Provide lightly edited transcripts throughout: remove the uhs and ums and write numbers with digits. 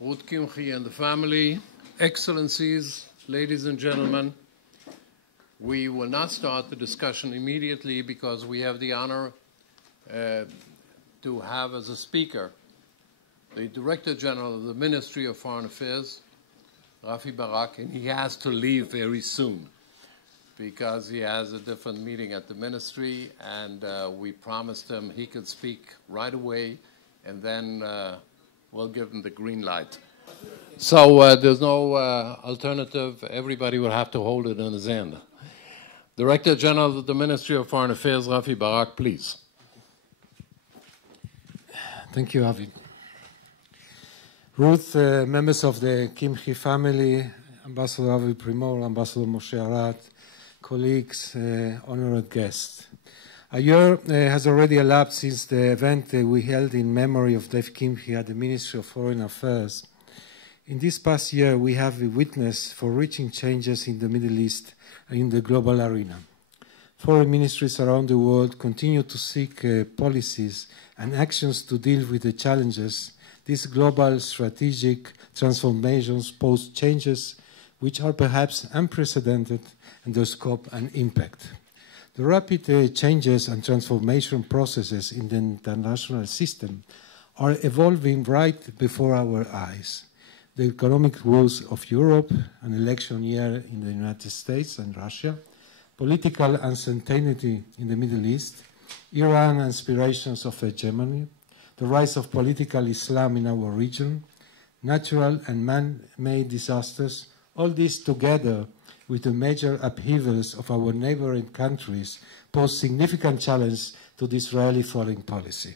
Ruth Kimche and the family, Excellencies, ladies and gentlemen, we will not start the discussion immediately because we have the honor to have as a speaker the Director General of the Ministry of Foreign Affairs, Raffi Barak, and he has to leave very soon because he has a different meeting at the ministry, and we promised him he could speak right away, and then we'll give him the green light. So there's no alternative. Everybody will have to hold it in his hand. Director General of the Ministry of Foreign Affairs, Raffi Barak, please. Thank you, Avi. Ruth, members of the Kimche family, Ambassador Avi Primor, Ambassador Moshe Arad, colleagues, honored guests. A year has already elapsed since the event we held in memory of Dave Kimche at the Ministry of Foreign Affairs. In this past year, we have witnessed far-reaching changes in the Middle East and in the global arena. Foreign ministries around the world continue to seek policies and actions to deal with the challenges. These global strategic transformations pose changes which are perhaps unprecedented in their scope and impact. The rapid changes and transformation processes in the international system are evolving right before our eyes. The economic woes of Europe, an election year in the United States and Russia, political uncertainty in the Middle East, Iran aspirations of hegemony, the rise of political Islam in our region, natural and man-made disasters, all this together with the major upheavals of our neighboring countries pose significant challenge to the Israeli foreign policy.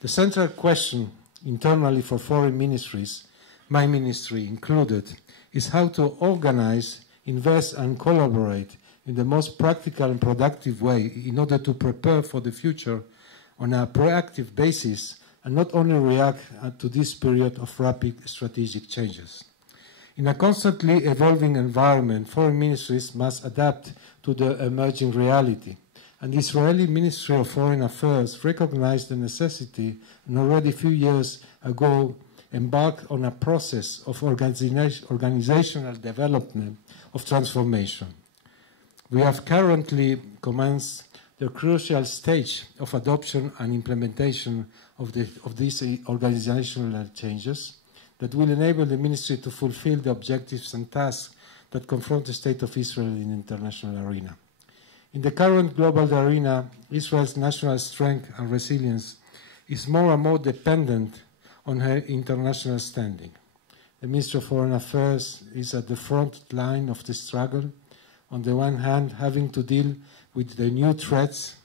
The central question internally for foreign ministries, my ministry included, is how to organize, invest and collaborate in the most practical and productive way in order to prepare for the future on a proactive basis and not only react to this period of rapid strategic changes. In a constantly evolving environment, foreign ministries must adapt to the emerging reality. And the Israeli Ministry of Foreign Affairs recognized the necessity and already a few years ago embarked on a process of organizational development of transformation. We have currently commenced the crucial stage of adoption and implementation of these organizational changes that will enable the ministry to fulfill the objectives and tasks that confront the state of Israel in the international arena. In the current global arena, Israel's national strength and resilience is more and more dependent on her international standing. The Ministry of Foreign Affairs is at the front line of the struggle, on the one hand having to deal with the new threats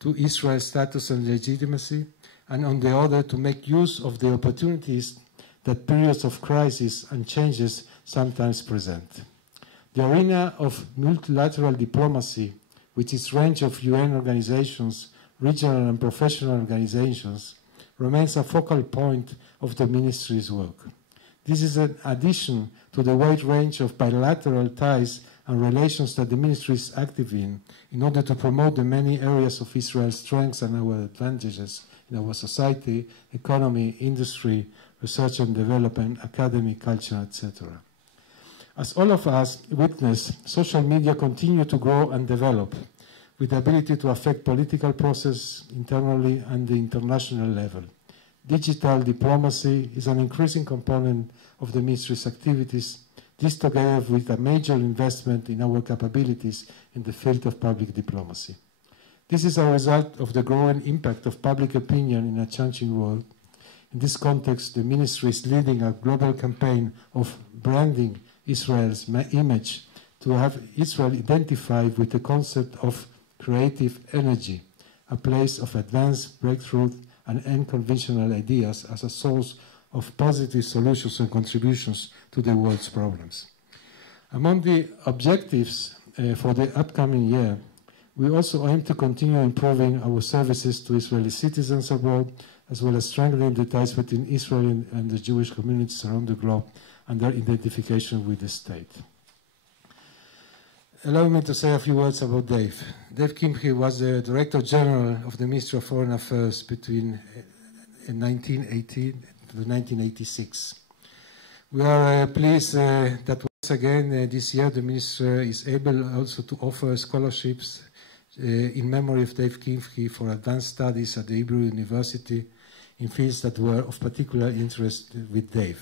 to Israel's status and legitimacy, and on the other to make use of the opportunities that periods of crisis and changes sometimes present. The arena of multilateral diplomacy, with its range of UN organizations, regional and professional organizations, remains a focal point of the ministry's work. This is an addition to the wide range of bilateral ties and relations that the ministry is active in order to promote the many areas of Israel's strengths and our advantages in our society, economy, industry, research and development, academic, culture, etc. As all of us witness, social media continue to grow and develop with the ability to affect political process internally and the international level. Digital diplomacy is an increasing component of the ministry's activities, this together with a major investment in our capabilities in the field of public diplomacy. This is a result of the growing impact of public opinion in a changing world. In this context, the ministry is leading a global campaign of branding Israel's image to have Israel identified with the concept of creative energy, a place of advanced breakthrough and unconventional ideas as a source of positive solutions and contributions to the world's problems. Among the objectives for the upcoming year, we also aim to continue improving our services to Israeli citizens abroad, as well as strengthening the ties between Israel and the Jewish communities around the globe and their identification with the state. Allow me to say a few words about Dave. Dave Kimche was the Director General of the Ministry of Foreign Affairs between 1980 to 1986. We are pleased that once again this year the minister is able also to offer scholarships in memory of Dave Kimche for advanced studies at the Hebrew University in fields that were of particular interest with Dave.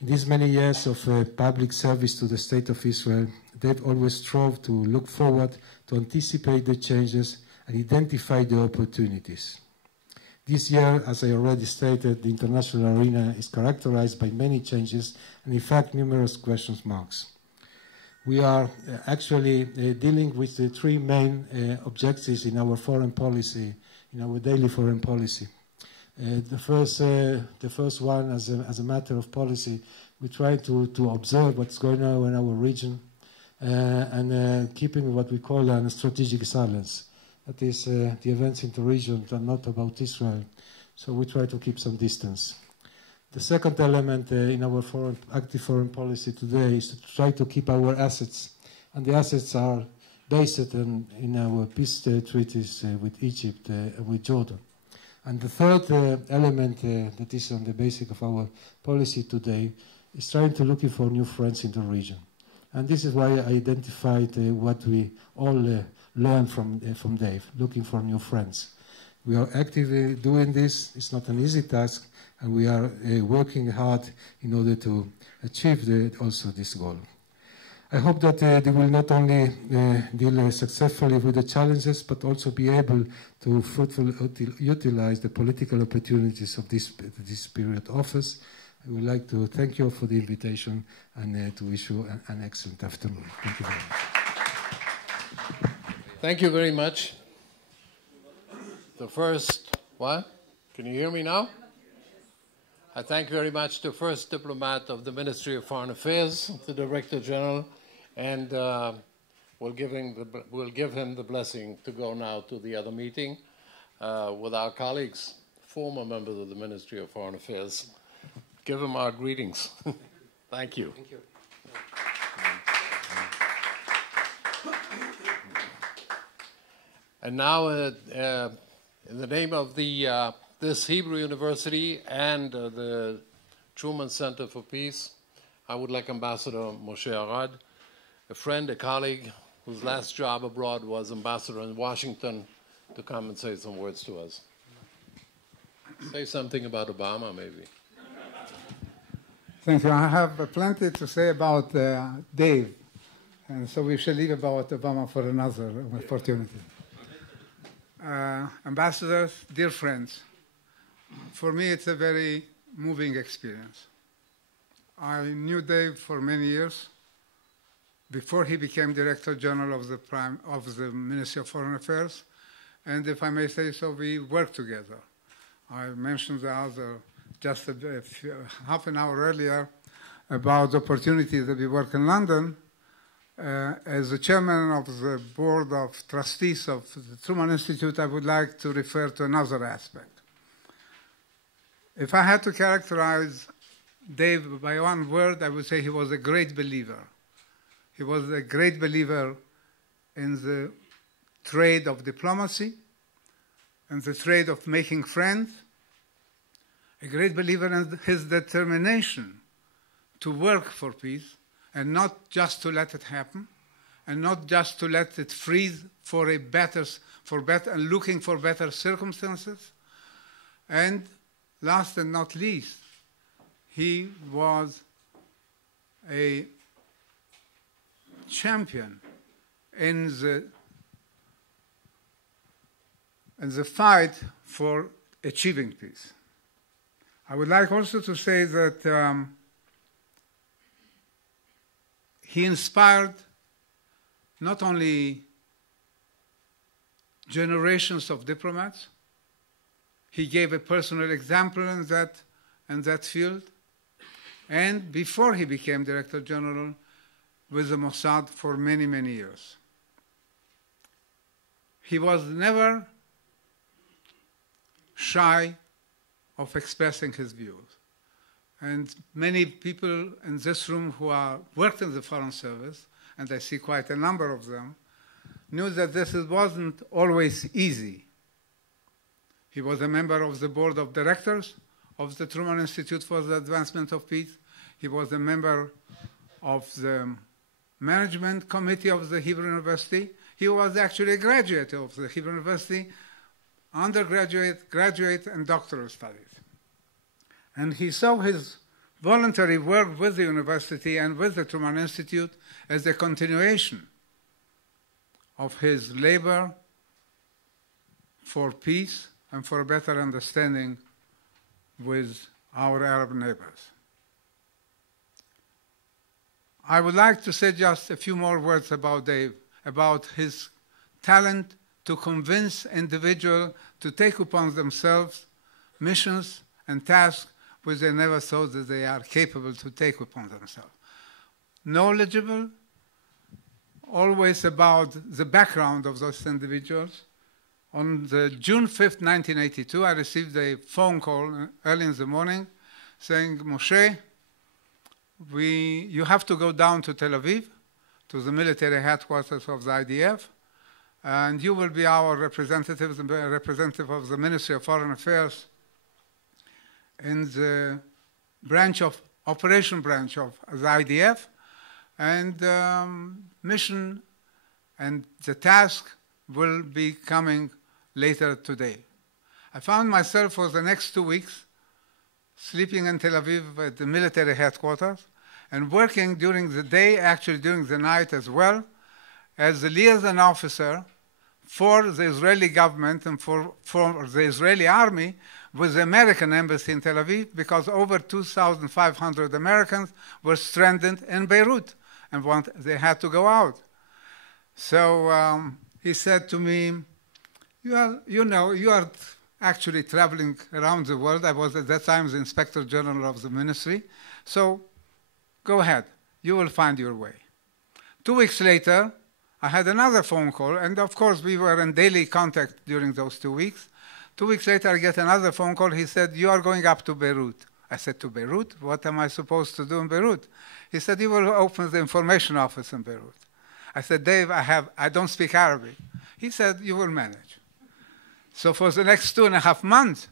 In these many years of public service to the State of Israel, Dave always strove to look forward, to anticipate the changes, and identify the opportunities. This year, as I already stated, the international arena is characterized by many changes and, in fact, numerous question marks. We are actually dealing with the three main objectives in our foreign policy, in our daily foreign policy. The first one, as a matter of policy, we try to observe what's going on in our region and keeping what we call a strategic silence. That is, the events in the region are not about Israel, so we try to keep some distance. The second element in our active foreign policy today is to try to keep our assets, and the assets are based in our peace treaties with Egypt and with Jordan. And the third element that is on the basis of our policy today is trying to look for new friends in the region. And this is why I identified what we all learned from Dave, looking for new friends. We are actively doing this. It's not an easy task, and we are working hard in order to achieve also this goal. I hope that they will not only deal successfully with the challenges, but also be able to fruitfully utilize the political opportunities of this period office. I would like to thank you for the invitation and to wish you an excellent afternoon. Thank you very much. Thank you very much. The first, what? Can you hear me now? I thank very much the first diplomat of the Ministry of Foreign Affairs, the Director General, and we'll give him the blessing to go now to the other meeting with our colleagues, former members of the Ministry of Foreign Affairs. Give them our greetings. Thank you. Thank you. And now, in the name of this Hebrew University and the Truman Center for Peace, I would like Ambassador Moshe Arad, a friend, a colleague, whose last job abroad was ambassador in Washington, to come and say some words to us. Say something about Obama, maybe. Thank you. I have plenty to say about Dave, and so we shall leave about Obama for another opportunity. Ambassadors, dear friends, for me it's a very moving experience. I knew Dave for many years before he became Director General of the Ministry of Foreign Affairs, and if I may say so, we worked together. I mentioned just half an hour earlier about the opportunity that we work in London. As the chairman of the board of trustees of the Truman Institute, I would like to refer to another aspect. If I had to characterize Dave by one word, I would say he was a great believer. He was a great believer in the trade of diplomacy and the trade of making friends, a great believer in his determination to work for peace and not just to let it happen, and not just to let it freeze for looking for better circumstances. And last and not least, he was a champion in the fight for achieving peace. I would like also to say that he inspired not only generations of diplomats, he gave a personal example in that field, and before he became Director General with the Mossad for many, many years. He was never shy of expressing his views. And many people in this room who worked in the Foreign Service, and I see quite a number of them, knew that this wasn't always easy. He was a member of the board of directors of the Truman Institute for the Advancement of Peace. He was a member of the management committee of the Hebrew University. He was actually a graduate of the Hebrew University, undergraduate, graduate, and doctoral studies. And he saw his voluntary work with the university and with the Truman Institute as a continuation of his labor for peace and for a better understanding with our Arab neighbors. I would like to say just a few more words about Dave, about his talent to convince individuals to take upon themselves missions and tasks which they never thought that they are capable to take upon themselves. Knowledgeable, always about the background of those individuals. On the June 5th, 1982, I received a phone call early in the morning saying, Moshe, you have to go down to Tel Aviv, to the military headquarters of the IDF, and you will be our representative of the Ministry of Foreign Affairs in the operation branch of the IDF, and mission and the task will be coming later today. I found myself for the next 2 weeks sleeping in Tel Aviv at the military headquarters and working during the day, actually during the night as well, as the liaison officer for the Israeli government and for the Israeli army with the American embassy in Tel Aviv, because over 2,500 Americans were stranded in Beirut and they had to go out. So he said to me, you are actually traveling around the world. I was at that time the Inspector General of the ministry. So go ahead, you will find your way. 2 weeks later, I had another phone call, and of course we were in daily contact during those 2 weeks. 2 weeks later, I get another phone call. He said, you are going up to Beirut. I said, to Beirut? What am I supposed to do in Beirut? He said, you will open the information office in Beirut. I said, Dave, I don't speak Arabic. He said, you will manage. So for the next 2.5 months,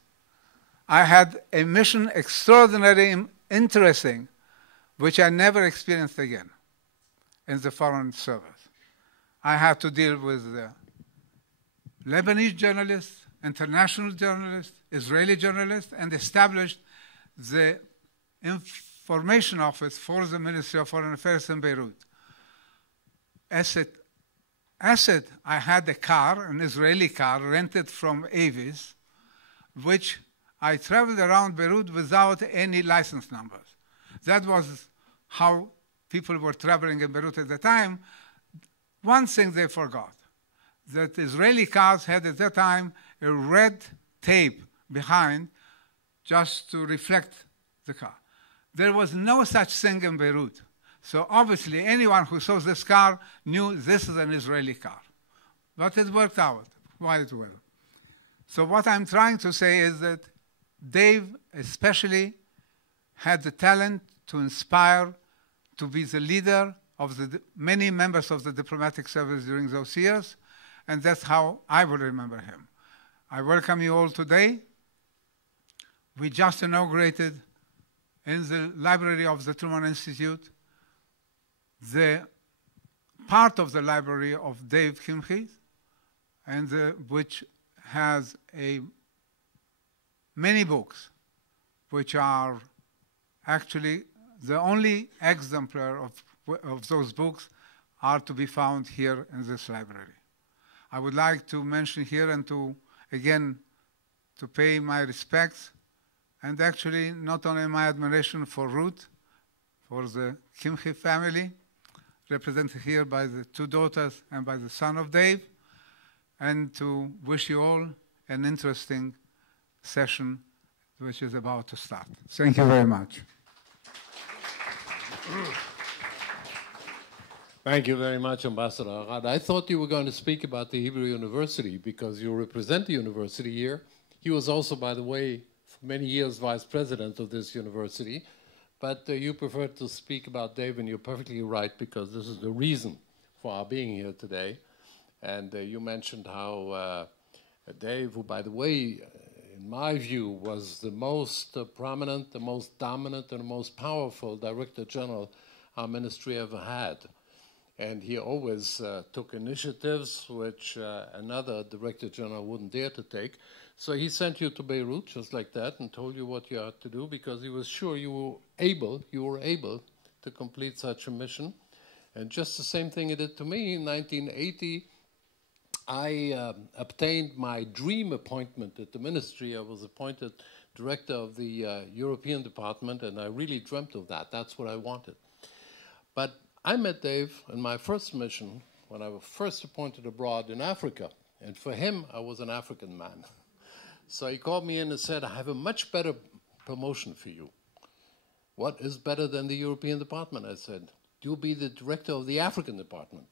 I had a mission extraordinarily interesting, which I never experienced again in the Foreign Service. I had to deal with Lebanese journalists, international journalists, Israeli journalists, and established the information office for the Ministry of Foreign Affairs in Beirut. I had a car, an Israeli car, rented from Avis, which I traveled around Beirut without any license numbers. That was how people were traveling in Beirut at the time. One thing they forgot, that Israeli cars had at that time a red tape behind just to reflect the car. There was no such thing in Beirut. So obviously anyone who saw this car knew this is an Israeli car. But it worked out quite well. So what I'm trying to say is that Dave especially had the talent to inspire, to be the leader of the many members of the diplomatic service during those years, and that's how I will remember him. I welcome you all today. We just inaugurated in the library of the Truman Institute the part of the library of Dave Kimche, and which has many books, which are actually the only exemplar of those books are to be found here in this library. I would like to mention here and to pay my respects, and actually not only my admiration for Ruth, for the Kimche family, represented here by the 2 daughters and by the son of Dave, and to wish you all an interesting session which is about to start. Thank you very much. Thank you very much, Ambassador Arad. I thought you were going to speak about the Hebrew University because you represent the university here. He was also, by the way, for many years vice president of this university. But you preferred to speak about Dave, and you're perfectly right, because this is the reason for our being here today. And you mentioned how Dave, who, by the way, in in my view, was the most prominent, the most dominant, and the most powerful Director General our ministry ever had. And he always took initiatives which another Director General wouldn't dare to take. So he sent you to Beirut just like that and told you what you had to do because he was sure you were able to complete such a mission. And just the same thing he did to me. In 1980, I obtained my dream appointment at the ministry. I was appointed director of the European department, and I really dreamt of that. That's what I wanted. But I met Dave in my first mission when I was first appointed abroad in Africa. And for him, I was an African man. So he called me in and said, I have a much better promotion for you. What is better than the European department? I said, you'll be the director of the African department.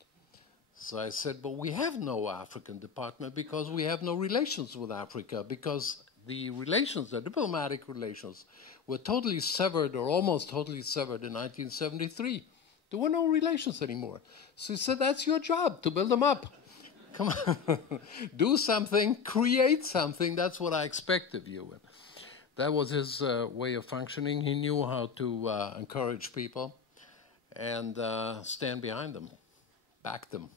So I said, but we have no African department because we have no relations with Africa, because the relations, the diplomatic relations, were totally severed or almost totally severed in 1973. There were no relations anymore. So he said, that's your job, to build them up. Come on, do something, create something. That's what I expect of you. And that was his way of functioning. He knew how to encourage people and stand behind them, back them.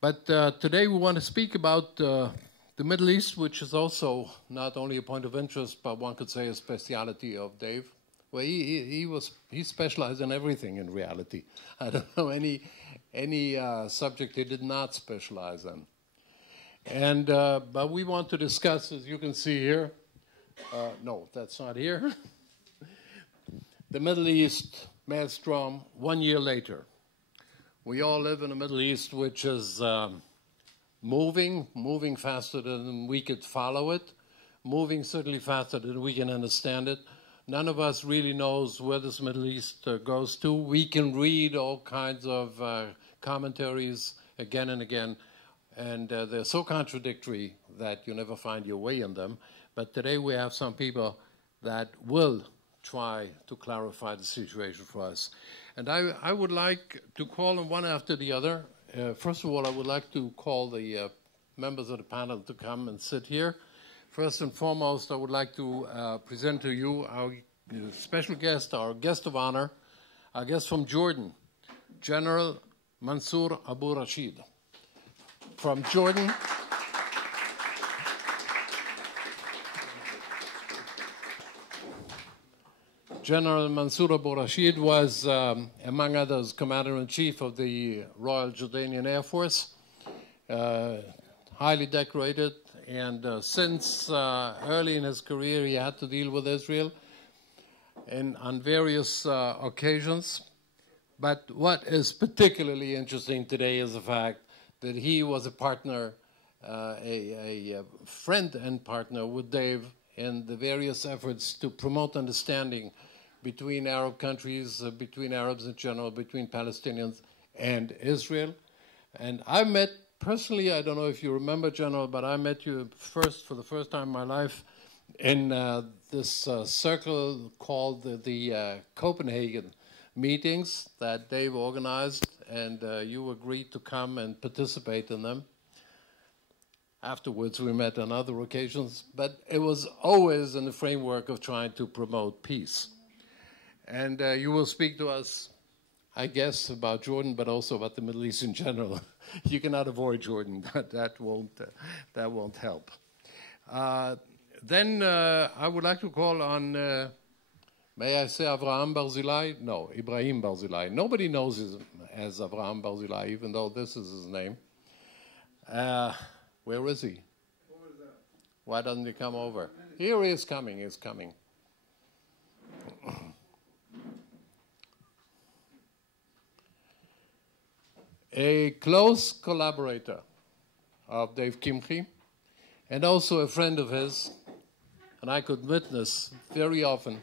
But today we want to speak about the Middle East, which is also not only a point of interest, but one could say a speciality of Dave. Well, he specialized in everything in reality. I don't know any subject he did not specialize in. And but we want to discuss, as you can see here. No, that's not here. The Middle East, Maelstrom, 1 year later. We all live in the Middle East, which is moving faster than we could follow it, moving certainly faster than we can understand it. None of us really knows where this Middle East goes to. We can read all kinds of commentaries again and again, and they're so contradictory that you never find your way in them. But today we have some people that will try to clarify the situation for us. And I would like to call them one after the other. First of all, I would like to call the members of the panel to come and sit here. First and foremost, I would like to present to you our special guest, our guest of honor, our guest from Jordan, General Mansour Abu Rashid. From Jordan. General Mansour Abu Rashid was, among others, Commander-in-Chief of the Royal Jordanian Air Force, highly decorated, and since early in his career he had to deal with Israel on various occasions. But what is particularly interesting today is the fact that he was a partner, a friend and partner with Dave in the various efforts to promote understanding between Arab countries, between Arabs in general, between Palestinians and Israel. And I met personally, I don't know if you remember, General, but I met you for the first time in my life in this circle called the Copenhagen meetings that Dave organized, and you agreed to come and participate in them. Afterwards, we met on other occasions, but it was always in the framework of trying to promote peace. And you will speak to us, I guess, about Jordan, but also about the Middle East in general. You cannot avoid Jordan. That won't help. Then I would like to call on, may I say Avraham Barzilai? No, Ibrahim Barzilai. Nobody knows him as Avraham Barzilai, even though this is his name. Where is he? Why doesn't he come over? Here he is coming, he's coming. A close collaborator of Dave Kimche, and also a friend of his, and I could witness very often,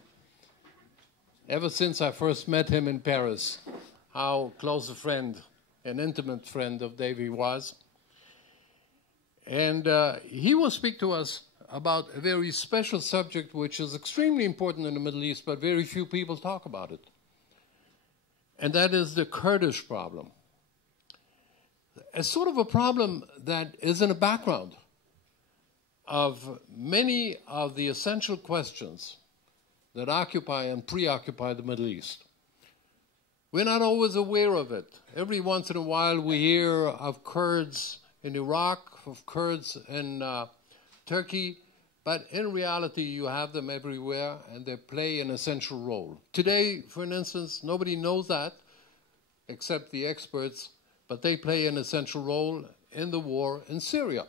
ever since I first met him in Paris, how close a friend, an intimate friend of Dave he was. And he will speak to us about a very special subject which is extremely important in the Middle East, but very few people talk about it. And that is the Kurdish problem. A sort of a problem that is in the background. of many of the essential questions that occupy and preoccupy the Middle East. We're not always aware of it. Every once in a while we hear of Kurds in Iraq, of Kurds in Turkey, but in reality you have them everywhere and they play an essential role. Today, for instance, nobody knows that except the experts, but they play an essential role in the war in Syria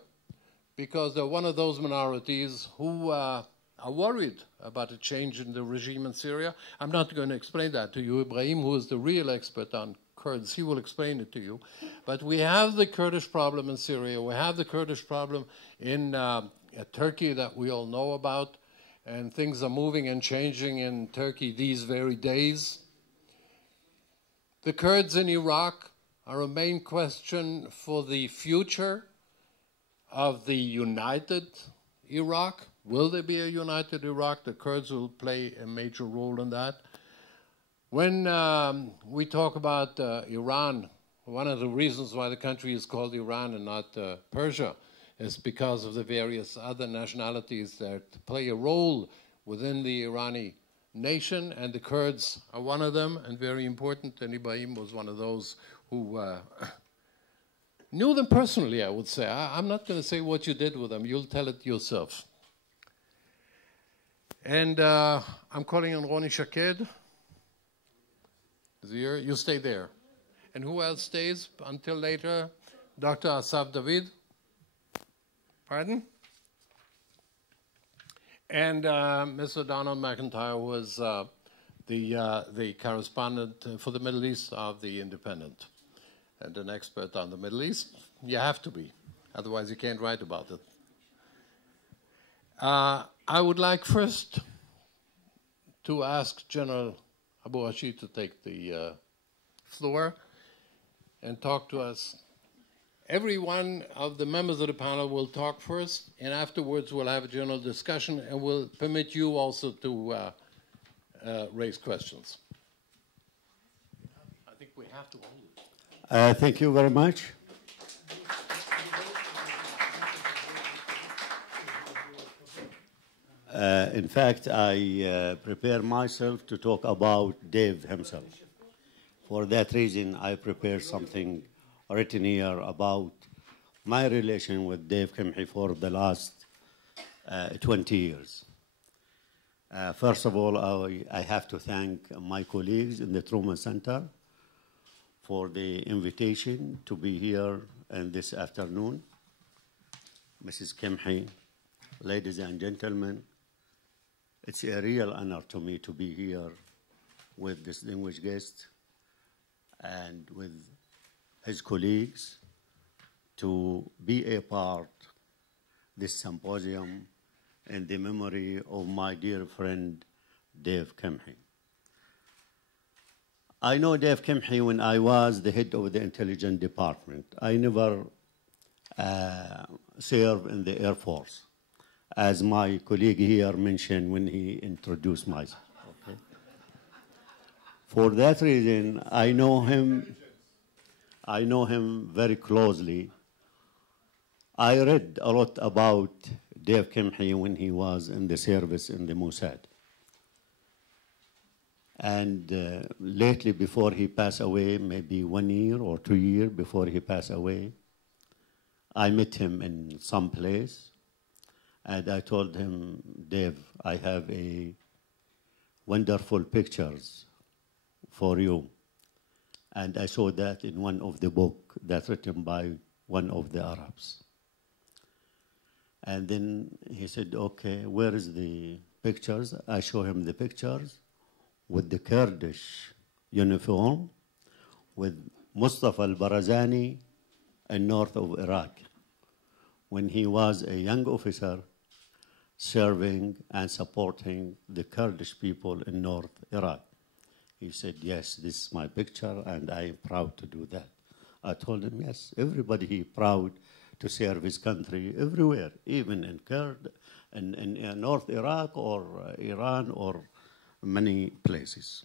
because they're one of those minorities who are worried about a change in the regime in Syria. I'm not going to explain that to you. Ibrahim, who is the real expert on Kurds, he will explain it to you. But we have the Kurdish problem in Syria. We have the Kurdish problem in Turkey that we all know about. And things are moving and changing in Turkey these very days. The Kurds in Iraq are a main question for the future of the united Iraq. Will there be a united Iraq? The Kurds will play a major role in that. When we talk about Iran, one of the reasons why the country is called Iran and not Persia is because of the various other nationalities that play a role within the Irani nation, and the Kurds are one of them, and very important. And Ibrahim was one of those who knew them personally, I would say. I'm not going to say what you did with them. You'll tell it yourself. And I'm calling on Ronnie Shaked. Is he here? You stay there. And who else stays until later? Dr. Asaf David. Pardon? And Mr. Donald Macintyre was the correspondent for the Middle East of The Independent and an expert on the Middle East. You have to be. Otherwise, you can't write about it. I would like first to ask General Abu Rashid to take the floor and talk to us. Every one of the members of the panel will talk first, and afterwards we'll have a general discussion, and we'll permit you also to raise questions. I think we have to hold it. Thank you very much. In fact, I prepare myself to talk about Dave himself. For that reason, I prepare something written here about my relation with Dave Kimche for the last 20 years. First of all, I have to thank my colleagues in the Truman Center for the invitation to be here this afternoon. Mrs. Kimche, ladies and gentlemen, it's a real honor to me to be here with distinguished guests and with his colleagues to be a part this symposium in the memory of my dear friend Dave Kimche. I know Dave Kimche when I was the head of the intelligence department. I never served in the Air Force, as my colleague here mentioned when he introduced myself. Okay? For that reason, I know him very closely. I read a lot about Dave Kimche when he was in the service in the Mossad. And lately, before he passed away, maybe 1 year or 2 years before he passed away, I met him in some place. And I told him, Dave, I have a wonderful pictures for you. And I saw that in one of the books that's written by one of the Arabs. And then he said, okay, where is the pictures? I show him the pictures with the Kurdish uniform, with Mustafa al-Barazani in north of Iraq, when he was a young officer serving and supporting the Kurdish people in North Iraq. He said, yes, this is my picture, and I am proud to do that. I told him, yes, everybody is proud to serve his country everywhere, even in in North Iraq or Iran or many places.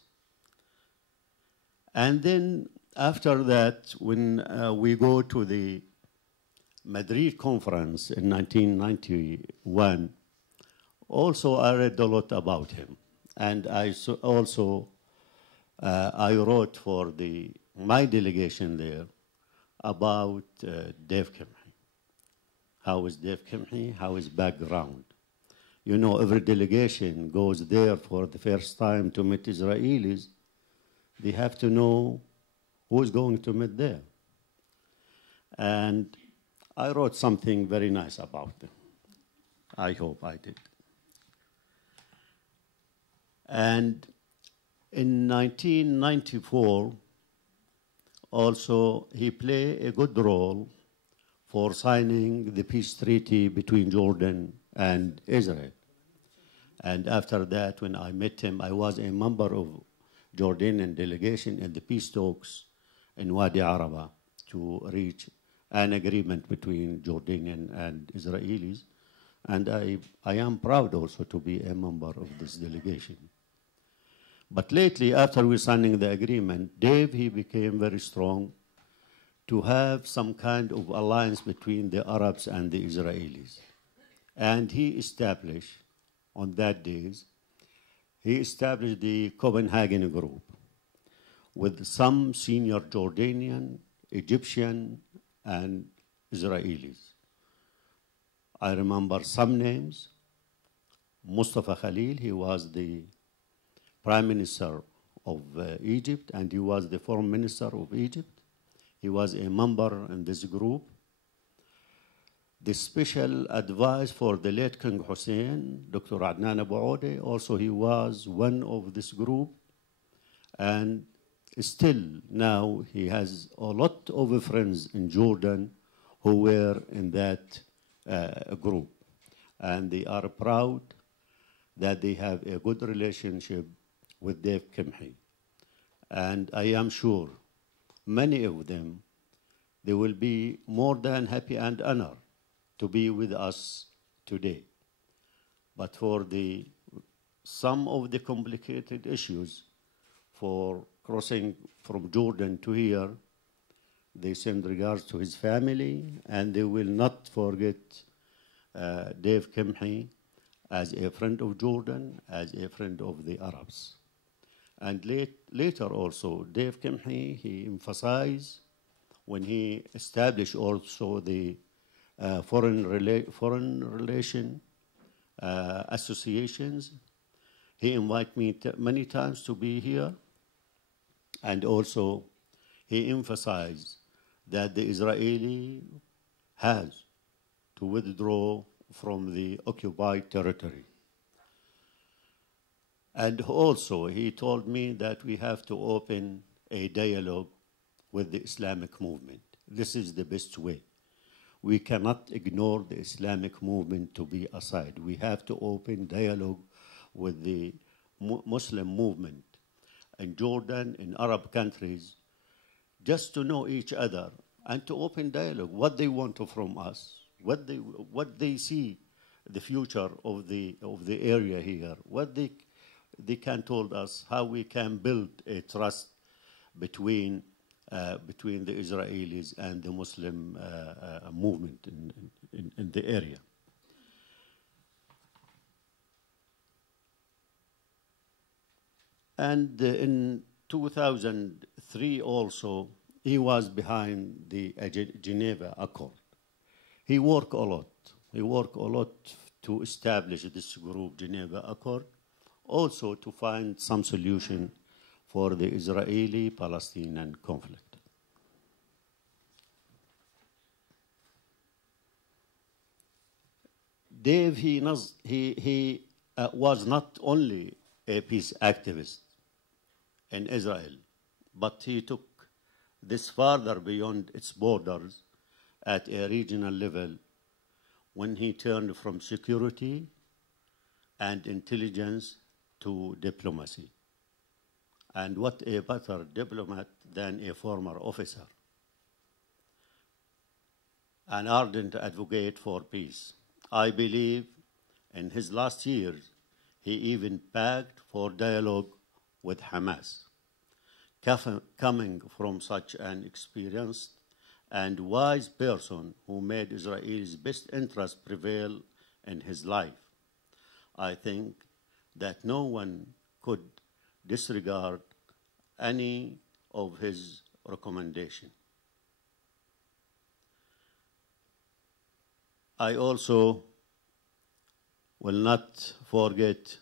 And then after that, when we go to the Madrid conference in 1991, also I read a lot about him. And I wrote for my delegation there about Dave Kimche. How is Dave Kimche? How is background? You know, every delegation goes there for the first time to meet Israelis. They have to know who's going to meet there. And I wrote something very nice about them. I hope I did. And in 1994, also, he played a good role for signing the peace treaty between Jordan and Israel. And after that, when I met him, I was a member of Jordanian delegation in the peace talks in Wadi Araba to reach an agreement between Jordanian and Israelis. And I am proud also to be a member of this delegation. But lately, after we signing the agreement, Dave, he became very strong to have some kind of alliance between the Arabs and the Israelis. And he established, on that days, he established the Copenhagen group with some senior Jordanian, Egyptian, and Israelis. I remember some names. Mustafa Khalil, he was the Prime Minister of Egypt, and he was the Foreign Minister of Egypt. He was a member in this group. The special advisor for the late King Hussein, Dr. Adnan Abu Ode, also he was one of this group. And still now he has a lot of friends in Jordan who were in that group. And they are proud that they have a good relationship with Dave Kimche. And I am sure many of them, they will be more than happy and honored to be with us today. But for some of the complicated issues for crossing from Jordan to here, they send regards to his family, and they will not forget Dave Kimche as a friend of Jordan, as a friend of the Arabs. And later also, Dave Kimche, he emphasized when he established also the foreign relation associations. He invited me many times to be here, and also he emphasized that the Israeli has to withdraw from the occupied territory. And also, he told me that we have to open a dialogue with the Islamic movement. This is the best way. We cannot ignore the Islamic movement to be aside. We have to open dialogue with the Muslim movement in Jordan, in Arab countries, just to know each other and to open dialogue, what they want from us, what they see the future of the area here, what they can tell us how we can build a trust between the Israelis and the Muslim movement in the area. And in 2003 also, he was behind the Geneva Accord. He worked a lot. He worked a lot to establish this group, Geneva Accord, also to find some solution for the Israeli-Palestinian conflict. Dave, he was not only a peace activist in Israel, but he took this farther beyond its borders at a regional level when he turned from security and intelligence to diplomacy. And what a better diplomat than a former officer, an ardent advocate for peace. I believe in his last years, he even begged for dialogue with Hamas. Coming from such an experienced and wise person who made Israel's best interest prevail in his life. I think that no one could disregard any of his recommendations. I also will not forget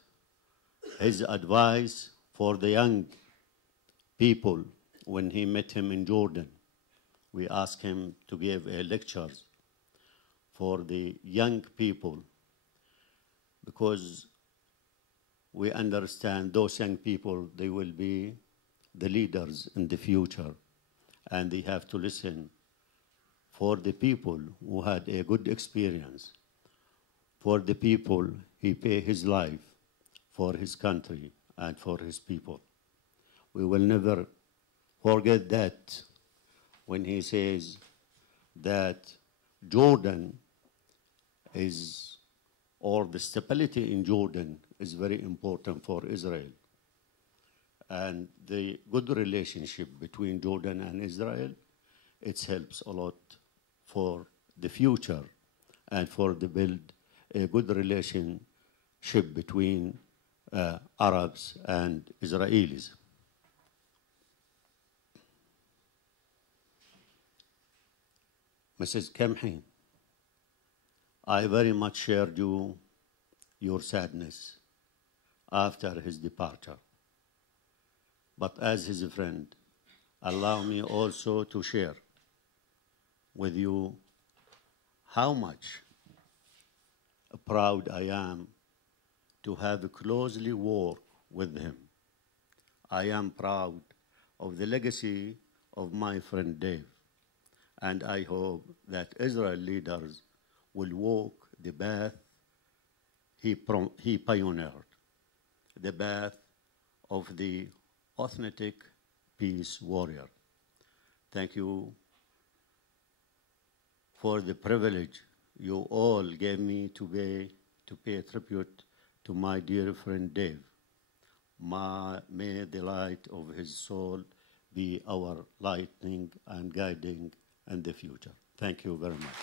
his advice for the young people when he met him in Jordan. We asked him to give a lecture for the young people because we understand those young people, they will be the leaders in the future, and they have to listen for the people who had a good experience, for the people he paid his life for his country and for his people. We will never forget that when he says that Jordan is, or the stability in Jordan is very important for Israel. And the good relationship between Jordan and Israel, it helps a lot for the future and for the build a good relationship between Arabs and Israelis. Mrs. Kimche, I very much shared your sadness after his departure. But as his friend, allow me also to share with you how much proud I am to have closely worked with him. I am proud of the legacy of my friend Dave, and I hope that Israel leaders will walk the path he pioneered, the path of the authentic peace warrior. Thank you for the privilege you all gave me to pay tribute to my dear friend Dave. May the light of his soul be our lightning and guiding in the future. Thank you very much.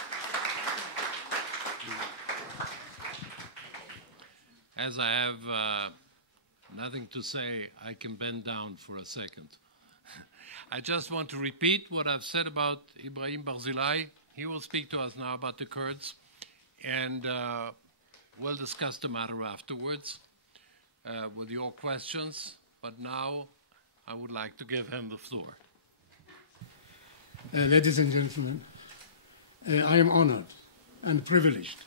As I have nothing to say, I can bend down for a second. I just want to repeat what I've said about Ibrahim Barzilai. He will speak to us now about the Kurds, and we'll discuss the matter afterwards with your questions. But now I would like to give him the floor. Ladies and gentlemen, I am honored and privileged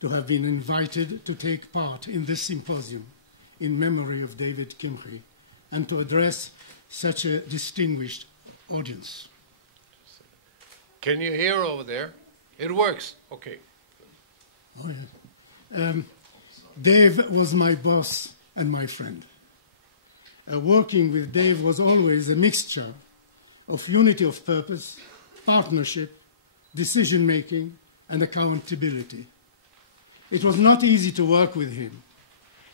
to have been invited to take part in this symposium in memory of David Kimche and to address such a distinguished audience. Can you hear over there? It works. Okay. Oh, yeah. Dave was my boss and my friend. Working with Dave was always a mixture of unity of purpose, partnership, decision-making, and accountability. It was not easy to work with him.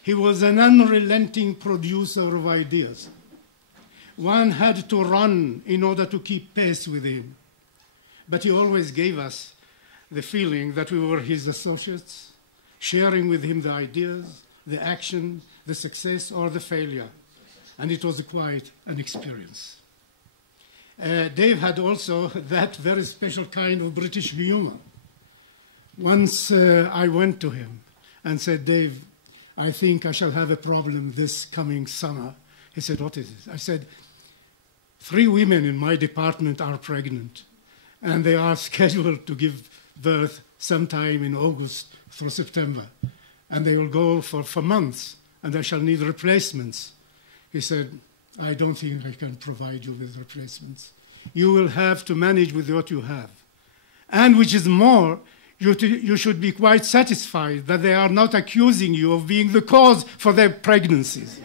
He was an unrelenting producer of ideas. One had to run in order to keep pace with him. But he always gave us the feeling that we were his associates, sharing with him the ideas, the action, the success, or the failure. And it was quite an experience. Dave had also that very special kind of British humor. Once I went to him and said, Dave, I think I shall have a problem this coming summer. He said, what is it? I said, 3 women in my department are pregnant, and they are scheduled to give birth sometime in August through September. And they will go for months, and I shall need replacements. He said, I don't think I can provide you with replacements. You will have to manage with what you have. And which is more, you should be quite satisfied that they are not accusing you of being the cause for their pregnancies.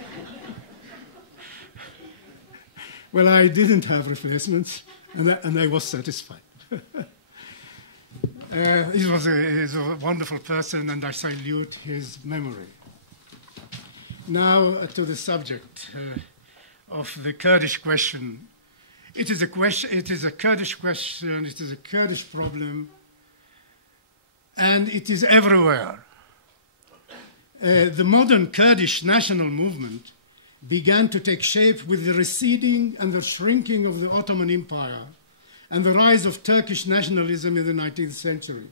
Well, I didn't have replacements, and I was satisfied. He was a wonderful person, and I salute his memory. Now to the subject of the Kurdish question. It is a question, it is a Kurdish question, it is a Kurdish problem, and it is everywhere. The modern Kurdish national movement began to take shape with the receding and the shrinking of the Ottoman Empire and the rise of Turkish nationalism in the 19th century.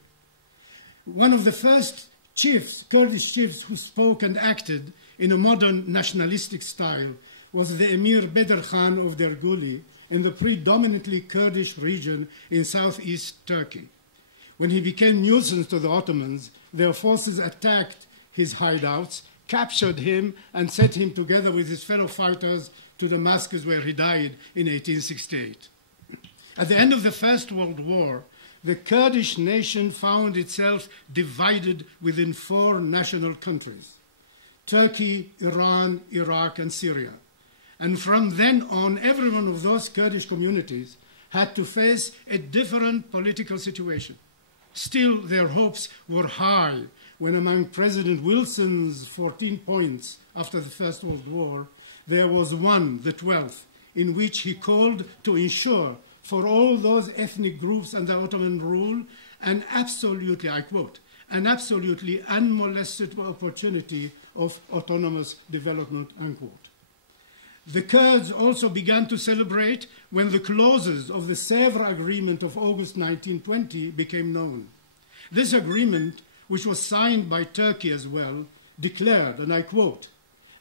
One of the first chiefs, Kurdish chiefs, who spoke and acted in a modern nationalistic style was the Emir Bedr Khan of Derguli in the predominantly Kurdish region in southeast Turkey. When he became nuisance to the Ottomans, their forces attacked his hideouts, captured him, and sent him together with his fellow fighters to Damascus, where he died in 1868. At the end of the First World War, the Kurdish nation found itself divided within 4 national countries: Turkey, Iran, Iraq, and Syria. And from then on, every one of those Kurdish communities had to face a different political situation. Still, their hopes were high when, among President Wilson's 14 points after the First World War, there was one, the 12th, in which he called to ensure for all those ethnic groups under Ottoman rule an absolutely, I quote, an absolutely unmolested opportunity of autonomous development, unquote. The Kurds also began to celebrate when the clauses of the Sèvres Agreement of August 1920 became known. This agreement, which was signed by Turkey as well, declared, and I quote,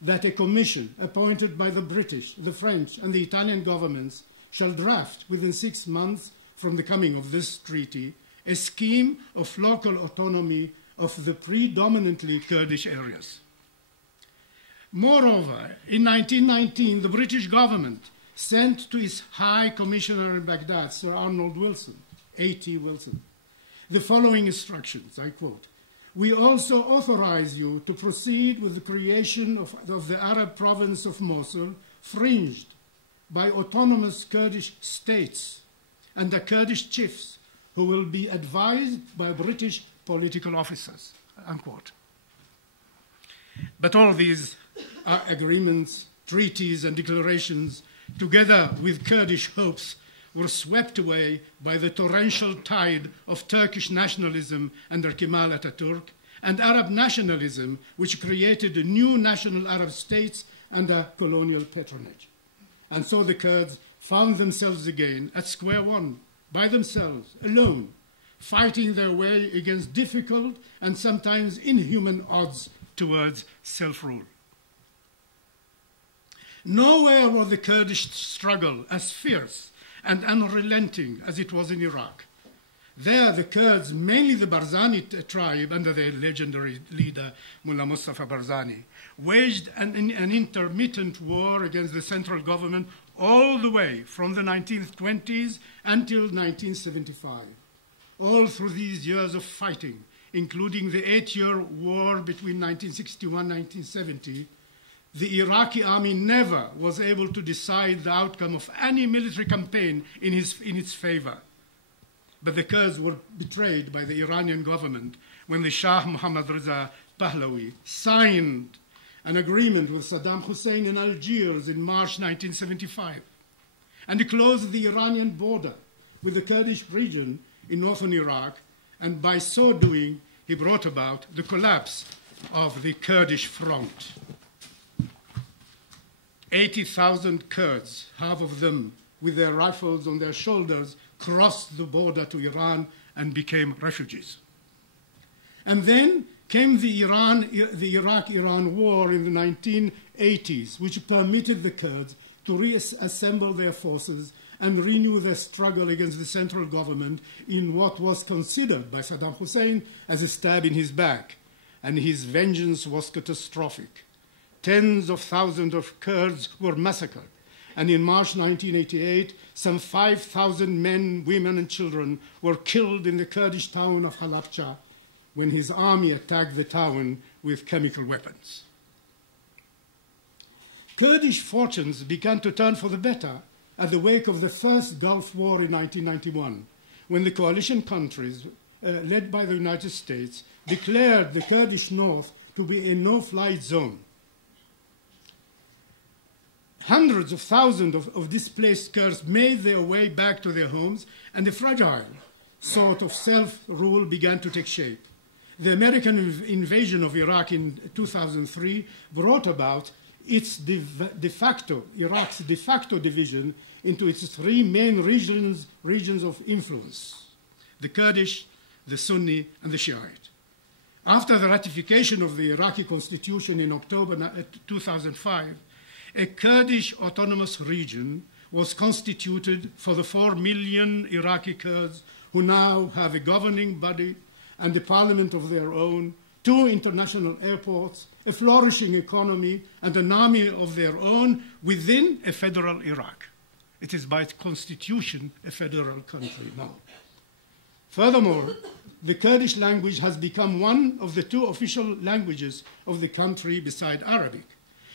that a commission appointed by the British, the French, and the Italian governments shall draft within 6 months from the coming of this treaty a scheme of local autonomy of the predominantly Kurdish areas. Moreover, in 1919, the British government sent to its High Commissioner in Baghdad, Sir Arnold Wilson, A.T. Wilson, the following instructions, I quote, "We also authorize you to proceed with the creation of the Arab province of Mosul, fringed by autonomous Kurdish states and the Kurdish chiefs who will be advised by British political officers," unquote. But all these agreements, treaties, and declarations, together with Kurdish hopes, were swept away by the torrential tide of Turkish nationalism under Kemal Atatürk and Arab nationalism, which created new national Arab states under colonial patronage. And so the Kurds found themselves again at square one, by themselves, alone, fighting their way against difficult and sometimes inhuman odds towards self-rule. Nowhere was the Kurdish struggle as fierce and unrelenting as it was in Iraq. There, the Kurds, mainly the Barzani tribe under their legendary leader, Mullah Mustafa Barzani, waged an intermittent war against the central government all the way from the 1920s until 1975. All through these years of fighting, including the 8-year war between 1961 and 1970, the Iraqi army never was able to decide the outcome of any military campaign in its favor. But the Kurds were betrayed by the Iranian government when the Shah Mohammad Reza Pahlavi signed an agreement with Saddam Hussein in Algiers in March 1975, and he closed the Iranian border with the Kurdish region in northern Iraq, and by so doing, he brought about the collapse of the Kurdish front. 80,000 Kurds, half of them with their rifles on their shoulders, crossed the border to Iran and became refugees. And then came the Iraq-Iran war in the 1980s, which permitted the Kurds to reassemble their forces and renew their struggle against the central government in what was considered by Saddam Hussein as a stab in his back, and his vengeance was catastrophic. Tens of thousands of Kurds were massacred, and in March 1988, some 5,000 men, women, and children were killed in the Kurdish town of Halabja when his army attacked the town with chemical weapons. Kurdish fortunes began to turn for the better at the wake of the first Gulf War in 1991, when the coalition countries, led by the United States, declared the Kurdish north to be a no-fly zone. hundreds of thousands of displaced Kurds made their way back to their homes, and a fragile sort of self-rule began to take shape. The American invasion of Iraq in 2003 brought about its Iraq's de facto division into its three main regions of influence: the Kurdish, the Sunni, and the Shiite. After the ratification of the Iraqi constitution in October 2005, a Kurdish autonomous region was constituted for the 4 million Iraqi Kurds who now have a governing body and a parliament of their own, 2 international airports, a flourishing economy, and an army of their own within a federal Iraq. It is by constitution a federal country now. Furthermore, the Kurdish language has become one of the 2 official languages of the country beside Arabic.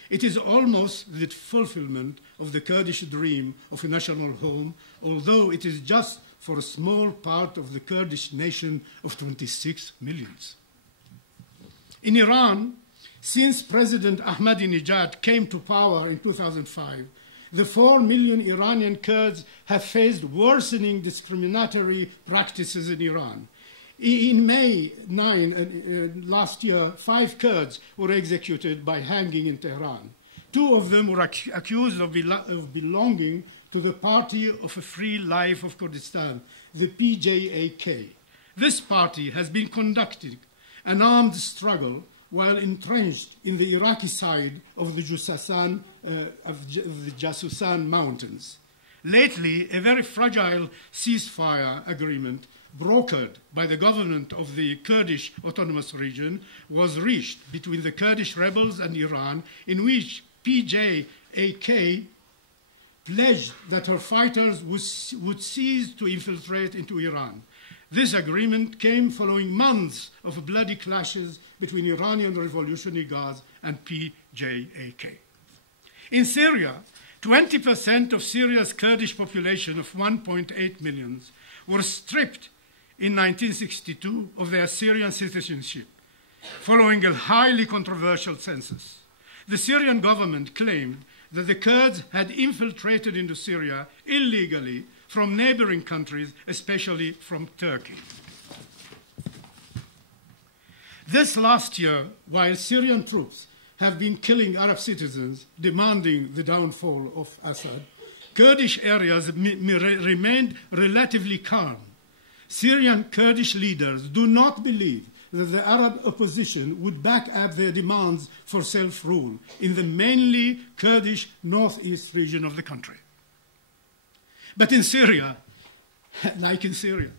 It is almost the fulfillment of the Kurdish dream of a national home, although it is just for a small part of the Kurdish nation of 26 million. In Iran, since President Ahmadinejad came to power in 2005, the 4 million Iranian Kurds have faced worsening discriminatory practices in Iran. In May 9 last year, 5 Kurds were executed by hanging in Tehran. 2 of them were accused of belonging to the Party of a Free Life of Kurdistan, the PJAK. This party has been conducting an armed struggle while entrenched in the Iraqi side of the Jasusan Mountains. Lately, a very fragile ceasefire agreement brokered by the government of the Kurdish Autonomous Region was reached between the Kurdish rebels and Iran, in which PJAK pledged that her fighters would cease to infiltrate into Iran. This agreement came following months of bloody clashes between Iranian Revolutionary Guards and PJAK. In Syria, 20% of Syria's Kurdish population of 1.8 million were stripped in 1962 of their Syrian citizenship, following a highly controversial census. The Syrian government claimed that the Kurds had infiltrated into Syria illegally from neighboring countries, especially from Turkey. This last year, while Syrian troops have been killing Arab citizens, demanding the downfall of Assad, Kurdish areas remained relatively calm. Syrian Kurdish leaders do not believe that the Arab opposition would back up their demands for self-rule in the mainly Kurdish northeast region of the country. But in Syria, like in Syria,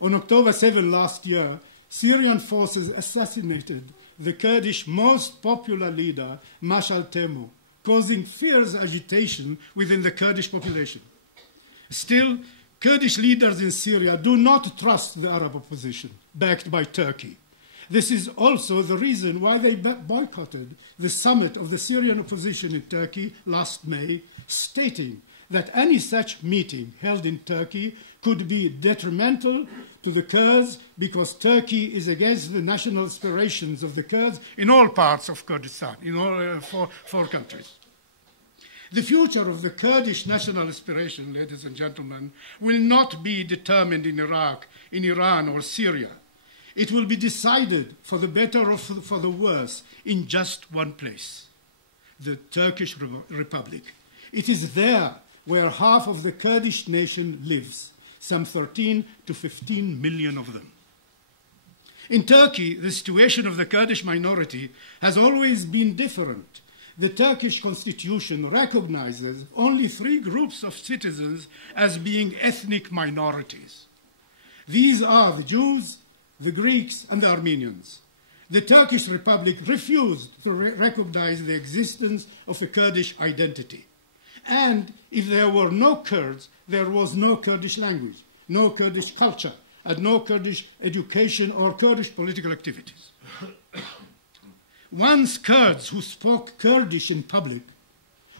on October 7 last year, Syrian forces assassinated the Kurdish most popular leader, Mashal Temu, causing fierce agitation within the Kurdish population. Still, Kurdish leaders in Syria do not trust the Arab opposition, backed by Turkey. This is also the reason why they boycotted the summit of the Syrian opposition in Turkey last May, stating that any such meeting held in Turkey could be detrimental to the Kurds because Turkey is against the national aspirations of the Kurds in all parts of Kurdistan, in all four countries. The future of the Kurdish national aspiration, ladies and gentlemen, will not be determined in Iraq, in Iran, or Syria. It will be decided for the better or for the worse in just one place, the Turkish Republic. It is there where half of the Kurdish nation lives, some 13 to 15 million of them. In Turkey, the situation of the Kurdish minority has always been different. The Turkish constitution recognizes only 3 groups of citizens as being ethnic minorities. These are the Jews, the Greeks, and the Armenians. The Turkish Republic refused to recognize the existence of a Kurdish identity. And if there were no Kurds, there was no Kurdish language, no Kurdish culture, and no Kurdish education or Kurdish political activities. Once Kurds who spoke Kurdish in public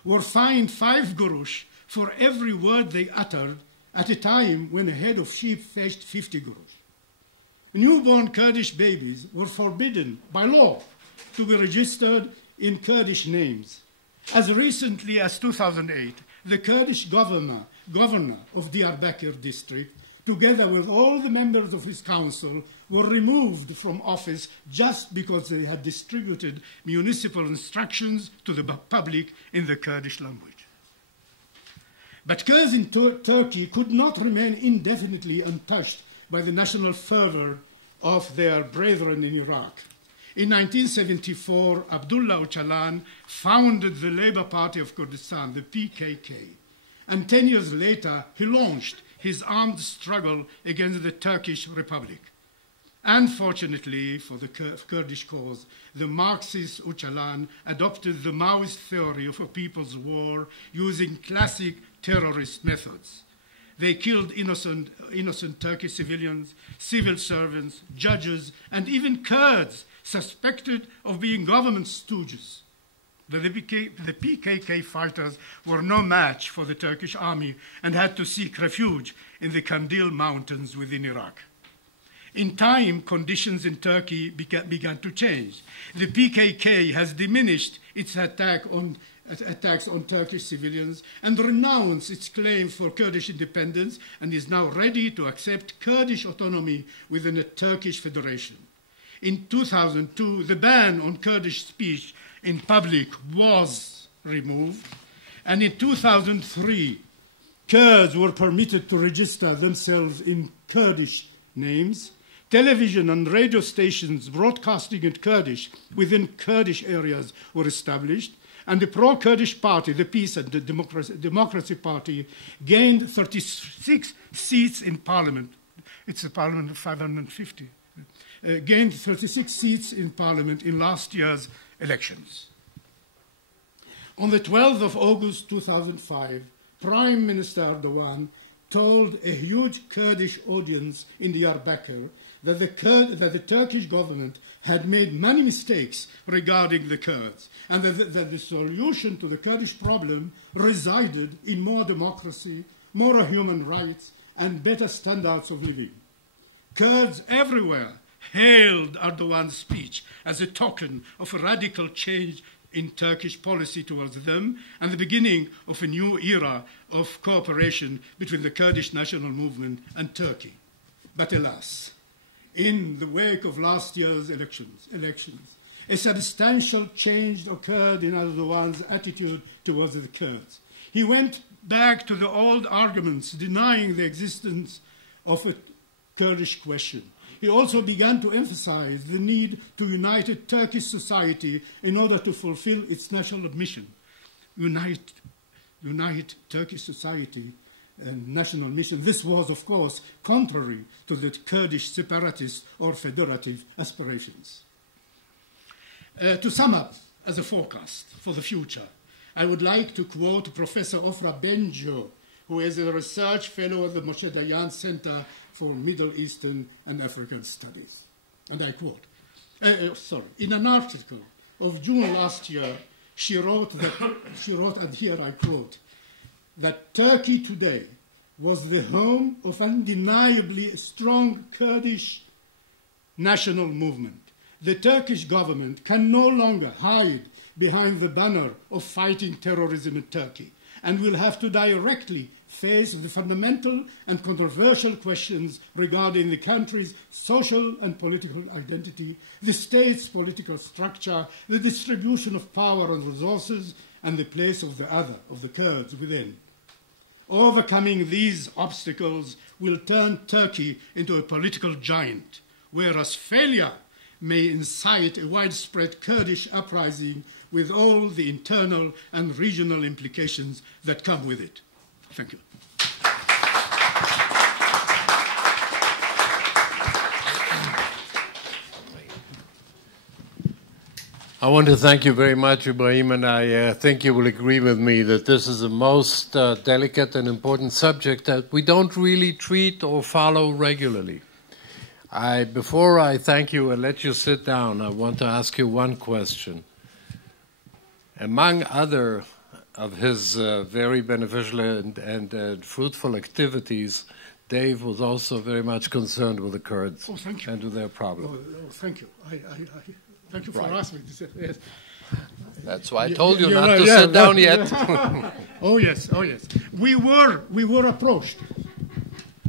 were fined 5 gurush for every word they uttered at a time when a head of sheep fetched 50 gurush. Newborn Kurdish babies were forbidden by law to be registered in Kurdish names. As recently as 2008, the Kurdish governor of Diyarbakir district, together with all the members of his council, were removed from office just because they had distributed municipal instructions to the public in the Kurdish language. But Kurds in Turkey could not remain indefinitely untouched by the national fervor of their brethren in Iraq. In 1974, Abdullah Öcalan founded the Labour Party of Kurdistan, the PKK, and 10 years later he launched his armed struggle against the Turkish Republic. Unfortunately for the Kurdish cause, the Marxist Öcalan adopted the Maoist theory of a people's war using classic terrorist methods. They killed innocent Turkish civilians, civil servants, judges, and even Kurds suspected of being government stooges. The PKK fighters were no match for the Turkish army and had to seek refuge in the Kandil mountains within Iraq. In time, conditions in Turkey began to change. The PKK has diminished its attacks on Turkish civilians and renounced its claim for Kurdish independence and is now ready to accept Kurdish autonomy within a Turkish federation. In 2002, the ban on Kurdish speech in public was removed, and in 2003, Kurds were permitted to register themselves in Kurdish names. Television and radio stations broadcasting in Kurdish within Kurdish areas were established, and the pro-Kurdish party, the Peace and the Democracy Party, gained 36 seats in parliament. It's a parliament of 550. Gained 36 seats in parliament in last year's elections. On the 12th of August 2005, Prime Minister Erdogan told a huge Kurdish audience in Diyarbakir that the Turkish government had made many mistakes regarding the Kurds, and that the solution to the Kurdish problem resided in more democracy, more human rights, and better standards of living. Kurds everywhere hailed Erdogan's speech as a token of a radical change in Turkish policy towards them and the beginning of a new era of cooperation between the Kurdish national movement and Turkey. But alas, in the wake of last year's elections, a substantial change occurred in Erdogan's attitude towards the Kurds. He went back to the old arguments denying the existence of a Kurdish question. He also began to emphasize the need to unite a Turkish society in order to fulfill its national mission. Unite Turkish society and national mission. This was, of course, contrary to the Kurdish separatist or federative aspirations. To sum up as a forecast for the future, I would like to quote Professor Ofra Benjo, who is a research fellow at the Moshe Dayan Center for Middle Eastern and African Studies. And I quote, in an article of June last year, she wrote, and here I quote, that Turkey today was the home of undeniably strong Kurdish national movement. The Turkish government can no longer hide behind the banner of fighting terrorism in Turkey and will have to directly face the fundamental and controversial questions regarding the country's social and political identity, the state's political structure, the distribution of power and resources, and the place of the other, of the Kurds within. Overcoming these obstacles will turn Turkey into a political giant, whereas failure may incite a widespread Kurdish uprising with all the internal and regional implications that come with it. Thank you. I want to thank you very much, Ibrahim, and I think you will agree with me that this is the most delicate and important subject that we don't really treat or follow regularly. Before I thank you and let you sit down, I want to ask you one question. Among other of his very beneficial and fruitful activities, Dave was also very much concerned with the Kurds and with their problem. Thank you. Thank you for asking me this. Yes. That's why I told you not right, to sit down yet. Oh yes, oh yes. We were approached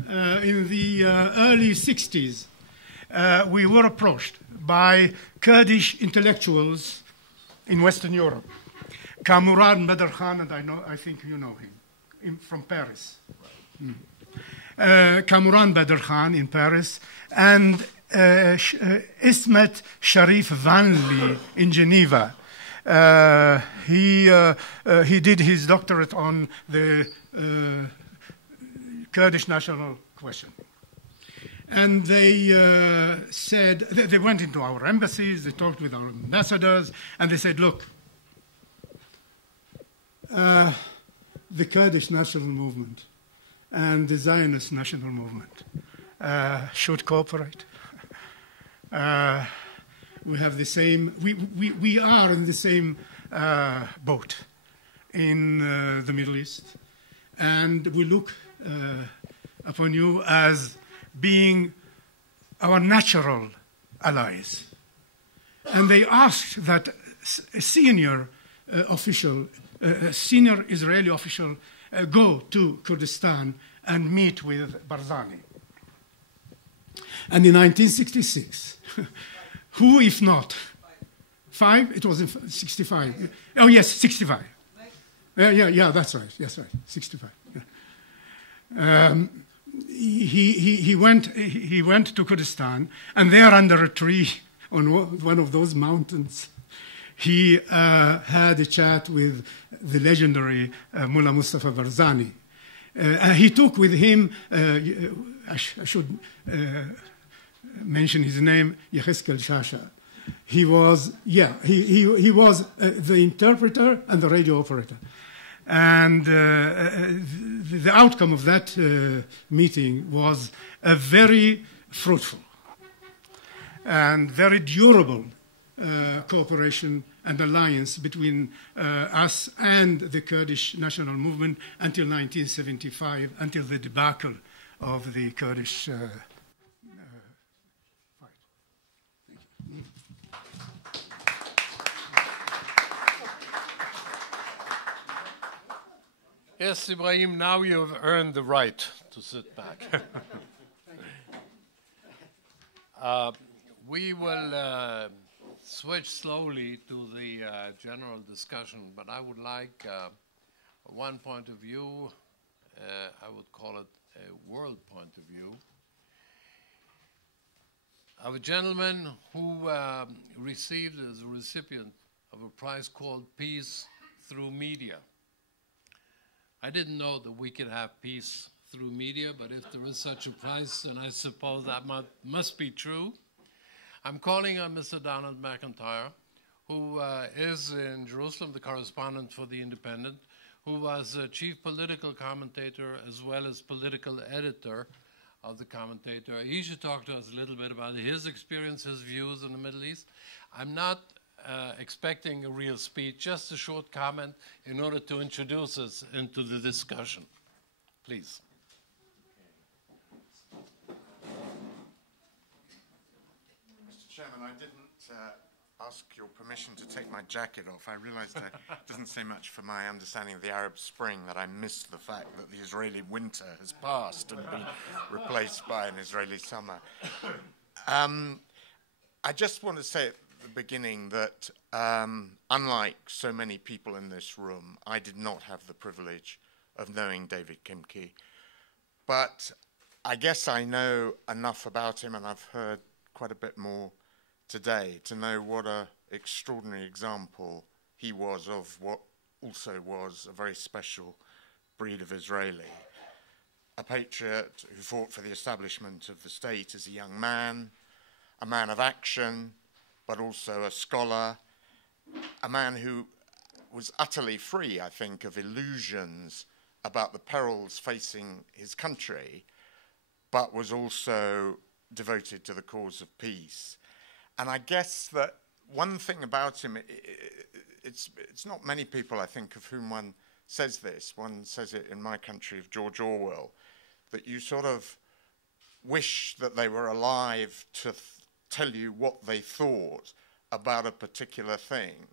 in the early 60s. We were approached by Kurdish intellectuals in Western Europe. Kamran Badr Khan, and I think you know him, from Paris. Kamran Badr Khan in Paris, and Ismet Sharif Vanli in Geneva. He did his doctorate on the Kurdish national question. And they said, they went into our embassies, they talked with our ambassadors, and they said, look, the Kurdish national movement and the Zionist national movement should cooperate. We have the same, we are in the same boat in the Middle East, and we look upon you as being our natural allies. And they asked that a senior official, a senior Israeli official, go to Kurdistan and meet with Barzani. And in 1966, who if not? 5? It was in 65. Oh yes, 65. Yeah, that's right. Yes, right. 65. Yeah. He went to Kurdistan, and there under a tree on one of those mountains, he had a chat with the legendary Mullah Mustafa Barzani. He took with him, I should mention his name, Yecheskel Shasha. He was, he was the interpreter and the radio operator. And the outcome of that meeting was a very fruitful and very durable cooperation and alliance between us and the Kurdish national movement until 1975, until the debacle of the Kurdish fight. Thank you. Yes, Ibrahim, now you have earned the right to sit back. We will switch slowly to the general discussion, but I would like one point of view, I would call it a world point of view, of a gentleman who received as a recipient of a prize called Peace Through Media. I didn't know that we could have peace through media, but if there is such a prize, then I suppose that must be true. I'm calling on Mr. Donald Macintyre, who is in Jerusalem, the correspondent for The Independent, who was a chief political commentator as well as political editor of The Commentator. He should talk to us a little bit about his experience, his views in the Middle East. I'm not expecting a real speech, just a short comment in order to introduce us into the discussion. Please. Mr. Chairman, I didn't ask your permission to take my jacket off. I realized it doesn't say much for my understanding of the Arab Spring that I missed the fact that the Israeli winter has passed and been replaced by an Israeli summer. I just want to say at the beginning that unlike so many people in this room, I did not have the privilege of knowing David Kimche, but I guess I know enough about him, and I've heard quite a bit more today to know what an extraordinary example he was of what also was a very special breed of Israeli. A patriot who fought for the establishment of the state as a young man, a man of action, but also a scholar, a man who was utterly free, I think, of illusions about the perils facing his country, but was also devoted to the cause of peace. And I guess that one thing about him, it's not many people, I think, of whom one says this. One says it in my country of George Orwell, that you sort of wish that they were alive to tell you what they thought about a particular thing.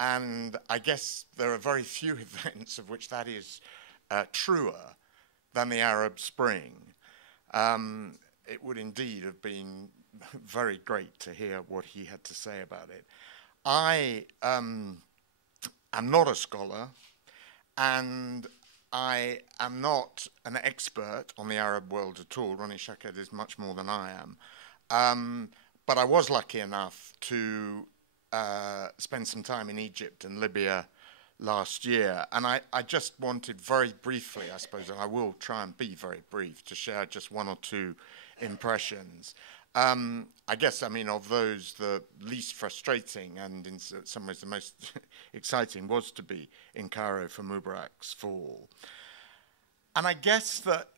And I guess there are very few events of which that is truer than the Arab Spring. It would indeed have been very great to hear what he had to say about it. I am not a scholar, and I am not an expert on the Arab world at all. Ronnie Shaked is much more than I am. But I was lucky enough to spend some time in Egypt and Libya last year. And I just wanted very briefly, I suppose, and I will try and be very brief, to share just one or two impressions. I guess, I mean, of those, the least frustrating and in some ways the most exciting was to be in Cairo for Mubarak's fall. And I guess that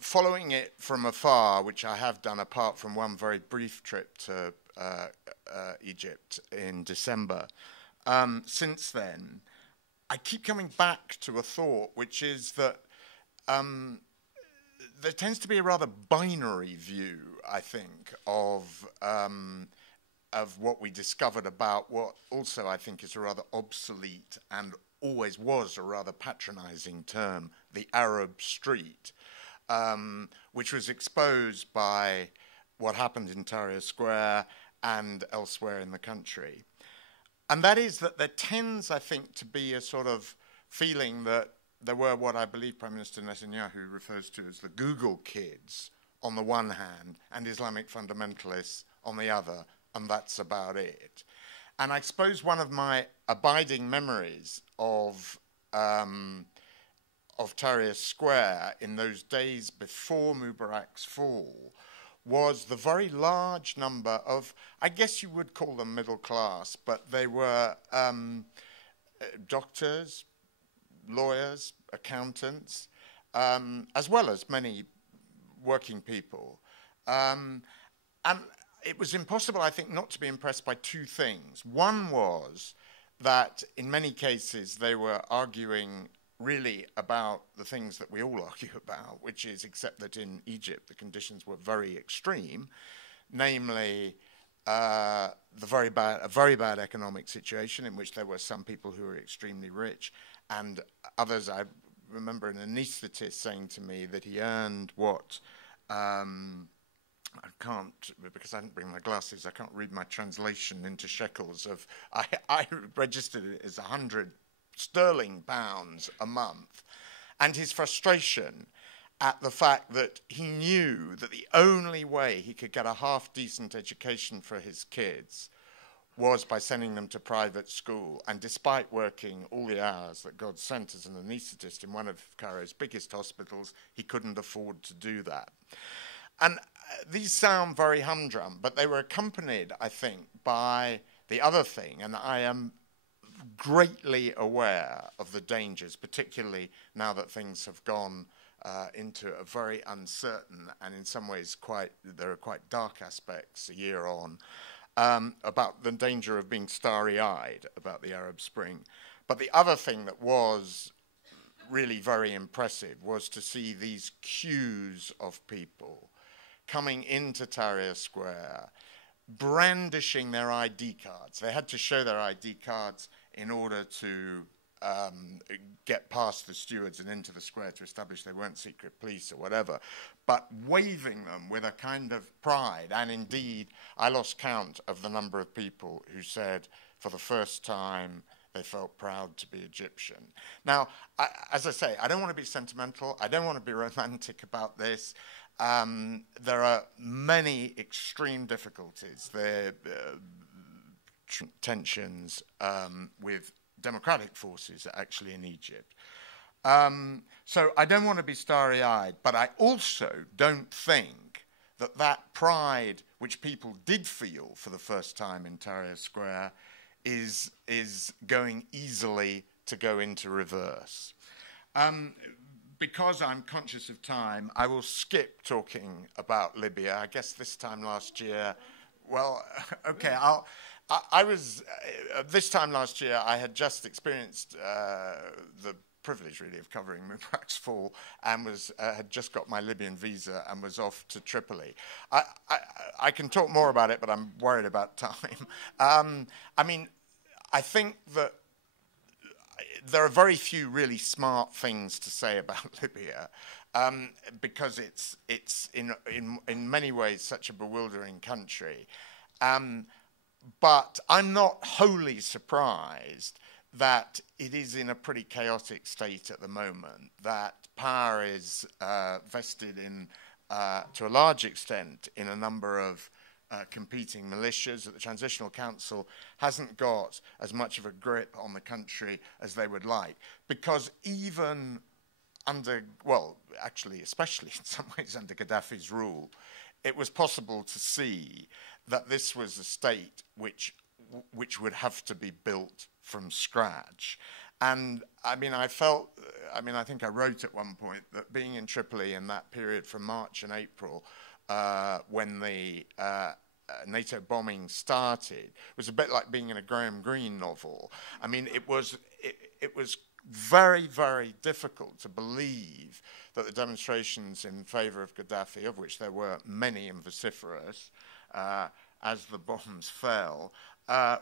following it from afar, which I have done apart from one very brief trip to Egypt in December, since then, I keep coming back to a thought, which is that there tends to be a rather binary view, I think, of what we discovered about what also I think is a rather obsolete and always was a rather patronizing term, the Arab street, which was exposed by what happened in Tahrir Square and elsewhere in the country. And that is that there tends, I think, to be a sort of feeling that there were what I believe Prime Minister Netanyahu refers to as the Google kids on the one hand and Islamic fundamentalists on the other, and that's about it. And I suppose one of my abiding memories of Tahrir Square in those days before Mubarak's fall was the very large number of, I guess you would call them middle class, but they were doctors, lawyers, accountants, as well as many working people. And it was impossible, I think, not to be impressed by two things. One was that in many cases they were arguing really about the things that we all argue about, which is, except that in Egypt the conditions were very extreme, namely a very bad economic situation in which there were some people who were extremely rich and others. I remember an anaesthetist saying to me that he earned what, I can't, because I didn't bring my glasses, I can't read my translation into shekels of, I registered it as 100 sterling pounds a month, and his frustration at the fact that he knew that the only way he could get a half-decent education for his kids was by sending them to private school, and despite working all the hours that God sent as an anaesthetist in one of Cairo's biggest hospitals, he couldn't afford to do that. And these sound very humdrum, but they were accompanied, I think, by the other thing, and I am greatly aware of the dangers, particularly now that things have gone into a very uncertain and in some ways there are quite dark aspects a year on, about the danger of being starry-eyed about the Arab Spring. But the other thing that was really very impressive was to see these queues of people coming into Tahrir Square, brandishing their ID cards. They had to show their ID cards in order to get past the stewards and into the square to establish they weren't secret police or whatever, but waving them with a kind of pride. And indeed, I lost count of the number of people who said for the first time they felt proud to be Egyptian. Now, as I say, I don't want to be sentimental. I don't want to be romantic about this. There are many extreme difficulties. There are tensions with democratic forces actually in Egypt. So I don't want to be starry-eyed, but I also don't think that that pride which people did feel for the first time in Tahrir Square is going easily to go into reverse. Because I'm conscious of time, I will skip talking about Libya. I guess this time last year, well, okay, this time last year, I had just experienced the privilege, really, of covering Mubarak's fall and had just got my Libyan visa and was off to Tripoli. I can talk more about it, but I'm worried about time. I mean, I think that there are very few really smart things to say about Libya, because it's in many ways such a bewildering country. But I'm not wholly surprised that it is in a pretty chaotic state at the moment, that power is vested in, to a large extent, in a number of competing militias, that the Transitional Council hasn't got as much of a grip on the country as they would like. Because even under, well, actually, especially in some ways under Gaddafi's rule, it was possible to see that this was a state which would have to be built from scratch. And I mean, I think I wrote at one point that being in Tripoli in that period from March and April, when the NATO bombing started, was a bit like being in a Graham Greene novel. I mean, it was very, very difficult to believe that the demonstrations in favor of Gaddafi, of which there were many and vociferous, as the bombs fell,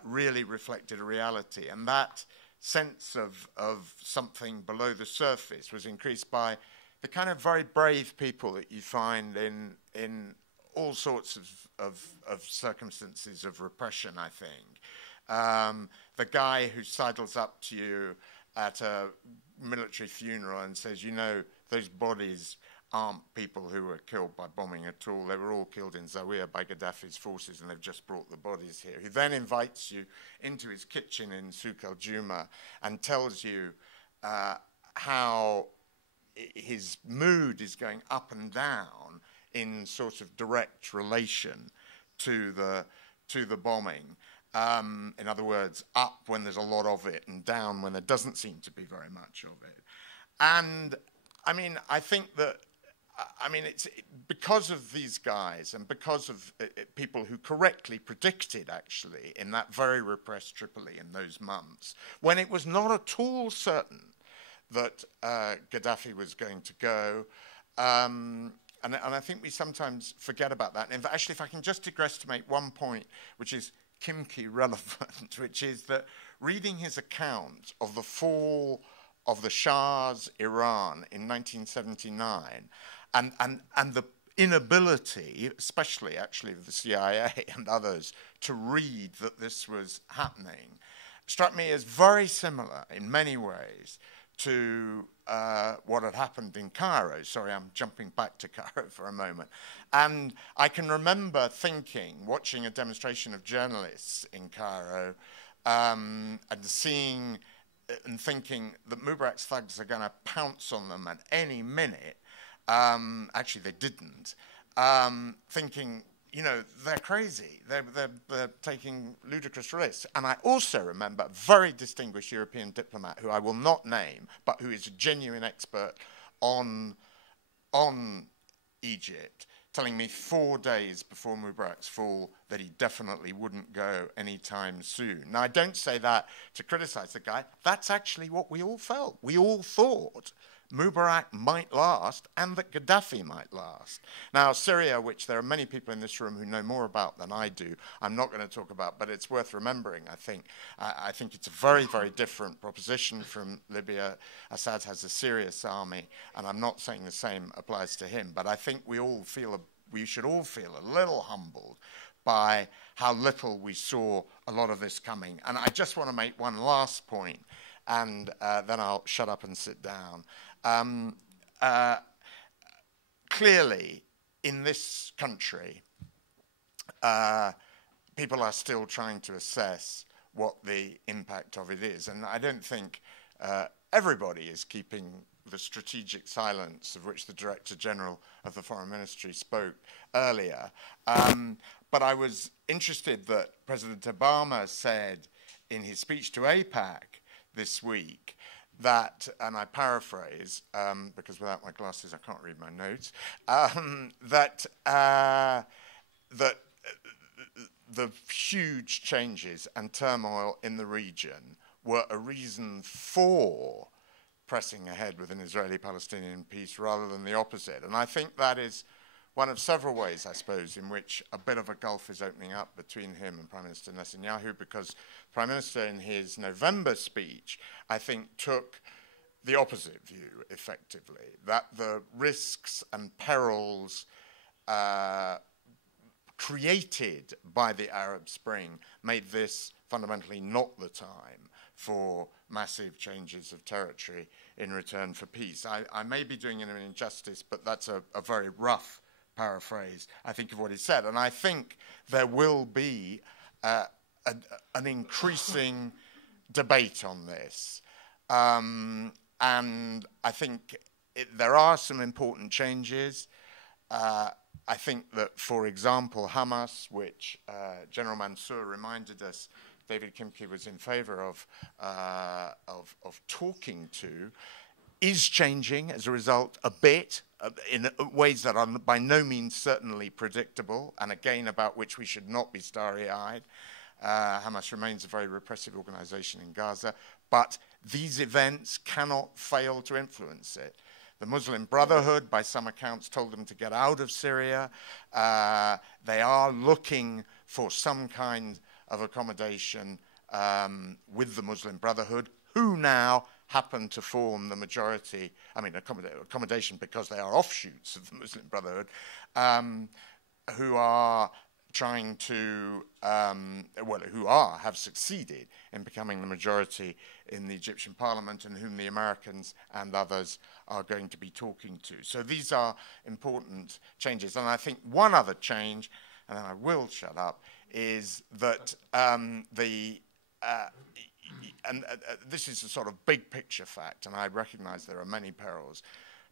really reflected a reality. And that sense of something below the surface was increased by the kind of very brave people that you find in all sorts of circumstances of repression, I think. The guy who sidles up to you at a military funeral and says, you know, those bodies aren't people who were killed by bombing at all. They were all killed in Zawiya by Gaddafi's forces, and they've just brought the bodies here. He then invites you into his kitchen in Souk al-Juma and tells you how his mood is going up and down in sort of direct relation to the bombing. In other words, up when there's a lot of it and down when there doesn't seem to be very much of it. And I mean, I think that, I mean, it's because of these guys and because of people who correctly predicted, actually, in that very repressed Tripoli in those months, when it was not at all certain that Gaddafi was going to go. And I think we sometimes forget about that. And actually, if I can just digress to make one point, which is Kimche relevant, which is that reading his account of the fall of the Shah's Iran in 1979 and the inability, especially actually of the CIA and others, to read that this was happening, struck me as very similar in many ways to what had happened in Cairo. Sorry, I'm jumping back to Cairo for a moment. And I can remember thinking, watching a demonstration of journalists in Cairo, and seeing and thinking that Mubarak's thugs are going to pounce on them at any minute. Actually, they didn't. Thinking, you know, they're crazy. They're taking ludicrous risks. And I also remember a very distinguished European diplomat who I will not name, but who is a genuine expert on Egypt, telling me 4 days before Mubarak's fall that he definitely wouldn't go anytime soon. Now, I don't say that to criticize the guy. That's actually what we all felt. We all thought Mubarak might last and that Gaddafi might last. Now, Syria, which there are many people in this room who know more about than I do, I'm not going to talk about, but it's worth remembering, I think. I think it's a very, very different proposition from Libya. Assad has a serious army, and I'm not saying the same applies to him, but I think we should all feel a little humbled by how little we saw a lot of this coming. And I just want to make one last point, and then I'll shut up and sit down. Clearly, in this country, people are still trying to assess what the impact of it is. And I don't think everybody is keeping the strategic silence of which the Director General of the Foreign Ministry spoke earlier. But I was interested that President Obama said in his speech to AIPAC this week that, and I paraphrase, because without my glasses I can't read my notes, that the huge changes and turmoil in the region were a reason for pressing ahead with an Israeli-Palestinian peace rather than the opposite. And I think that is one of several ways, I suppose, in which a bit of a gulf is opening up between him and Prime Minister Netanyahu, because Prime Minister, in his November speech, I think took the opposite view, effectively, that the risks and perils created by the Arab Spring made this fundamentally not the time for massive changes of territory in return for peace. I may be doing him an injustice, but that's a very rough paraphrase, I think, of what he said. And I think there will be an increasing debate on this. And I think there are some important changes. I think that, for example, Hamas, which General Mansour reminded us David Kimche was in favor of talking to, is changing as a result a bit in ways that are by no means certainly predictable, and again about which we should not be starry-eyed. Hamas remains a very repressive organization in Gaza, but these events cannot fail to influence it. The Muslim Brotherhood, by some accounts, told them to get out of Syria. They are looking for some kind of accommodation with the Muslim Brotherhood, who now happen to form the majority, I mean, accommodation because they are offshoots of the Muslim Brotherhood, who are trying to, have succeeded in becoming the majority in the Egyptian parliament, and whom the Americans and others are going to be talking to. So these are important changes. And I think one other change, and then I will shut up, is that this is a sort of big picture fact, and I recognize there are many perils,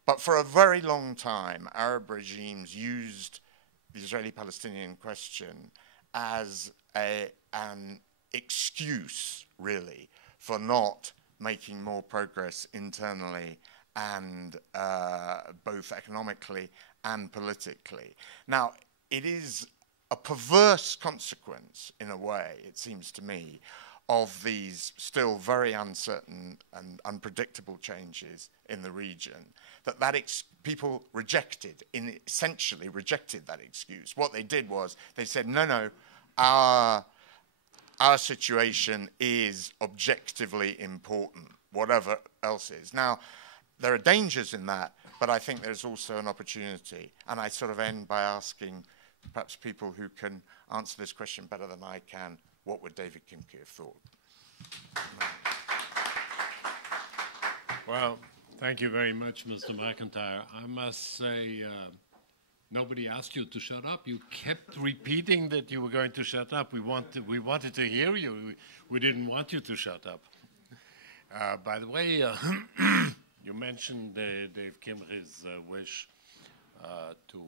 but for a very long time, Arab regimes used the Israeli-Palestinian question as an excuse, really, for not making more progress internally and both economically and politically. Now, it is a perverse consequence, in a way, it seems to me, of these still very uncertain and unpredictable changes in the region, that people essentially rejected that excuse. What they did was they said, no, our situation is objectively important, whatever else is. Now, there are dangers in that, but I think there's also an opportunity. And I sort of end by asking perhaps people who can answer this question better than I can, what would David Kimche have thought? Well, thank you very much, Mr. Macintyre. I must say, nobody asked you to shut up. You kept repeating that you were going to shut up. We wanted to hear you. We didn't want you to shut up. By the way, you mentioned Dave Kimche's wish to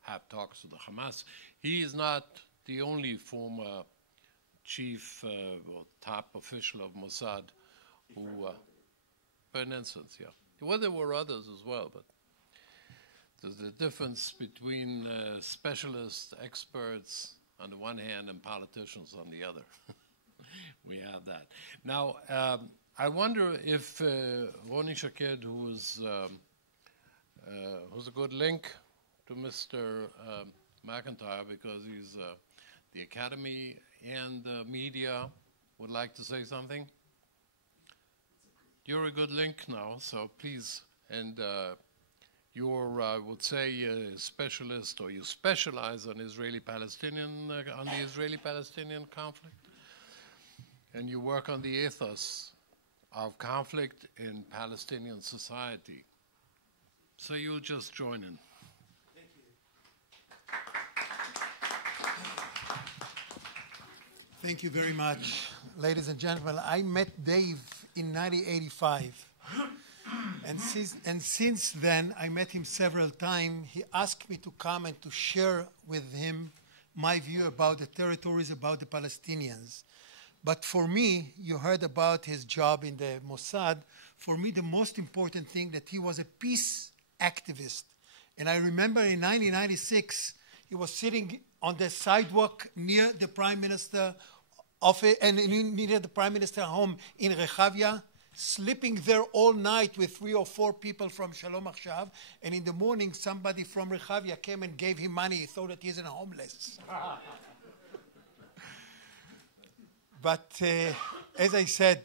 have talks with the Hamas. He is not the only former chief or top official of Mossad who, for instance, yeah. Well, there were others as well, but there's a difference between specialists, experts on the one hand, and politicians on the other. We have that. Now, I wonder if Ronnie Shaked, who was a good link to Mr. Macintyre, because he's the Academy and the media, would like to say something. You're a good link now, so please. And you're, I would say, a specialist, or you specialize on Israeli-Palestinian, on the Israeli-Palestinian conflict, and you work on the ethos of conflict in Palestinian society. So you'll just join in. Thank you. Thank you very much, ladies and gentlemen. I met Dave in 1985. And since then, I met him several times. He asked me to come and to share with him my view about the territories, about the Palestinians. But for me, you heard about his job in the Mossad. For me, the most important thing that he was a peace activist. And I remember in 1996, he was sitting on the sidewalk near the Prime Minister office and near the Prime Minister home in Rehavia, sleeping there all night with 3 or 4 people from Shalom Achshav, and in the morning somebody from Rechavia came and gave him money. He thought that he's a homeless. But as I said,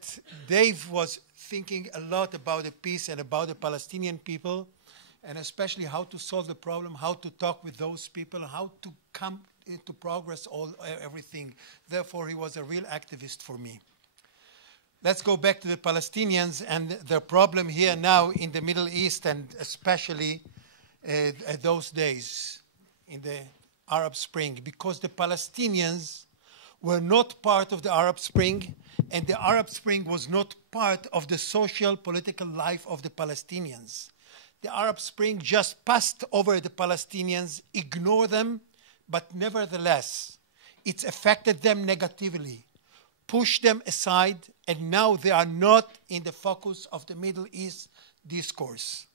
Dave was thinking a lot about the peace and about the Palestinian people, and especially how to solve the problem, how to talk with those people, how to come into progress, everything. Therefore, he was a real activist for me. Let's go back to the Palestinians and their problem here now in the Middle East, and especially at those days in the Arab Spring, because the Palestinians were not part of the Arab Spring, and the Arab Spring was not part of the social, political life of the Palestinians. The Arab Spring just passed over the Palestinians, ignored them, but nevertheless, it's affected them negatively, pushed them aside, and now they are not in the focus of the Middle East discourse.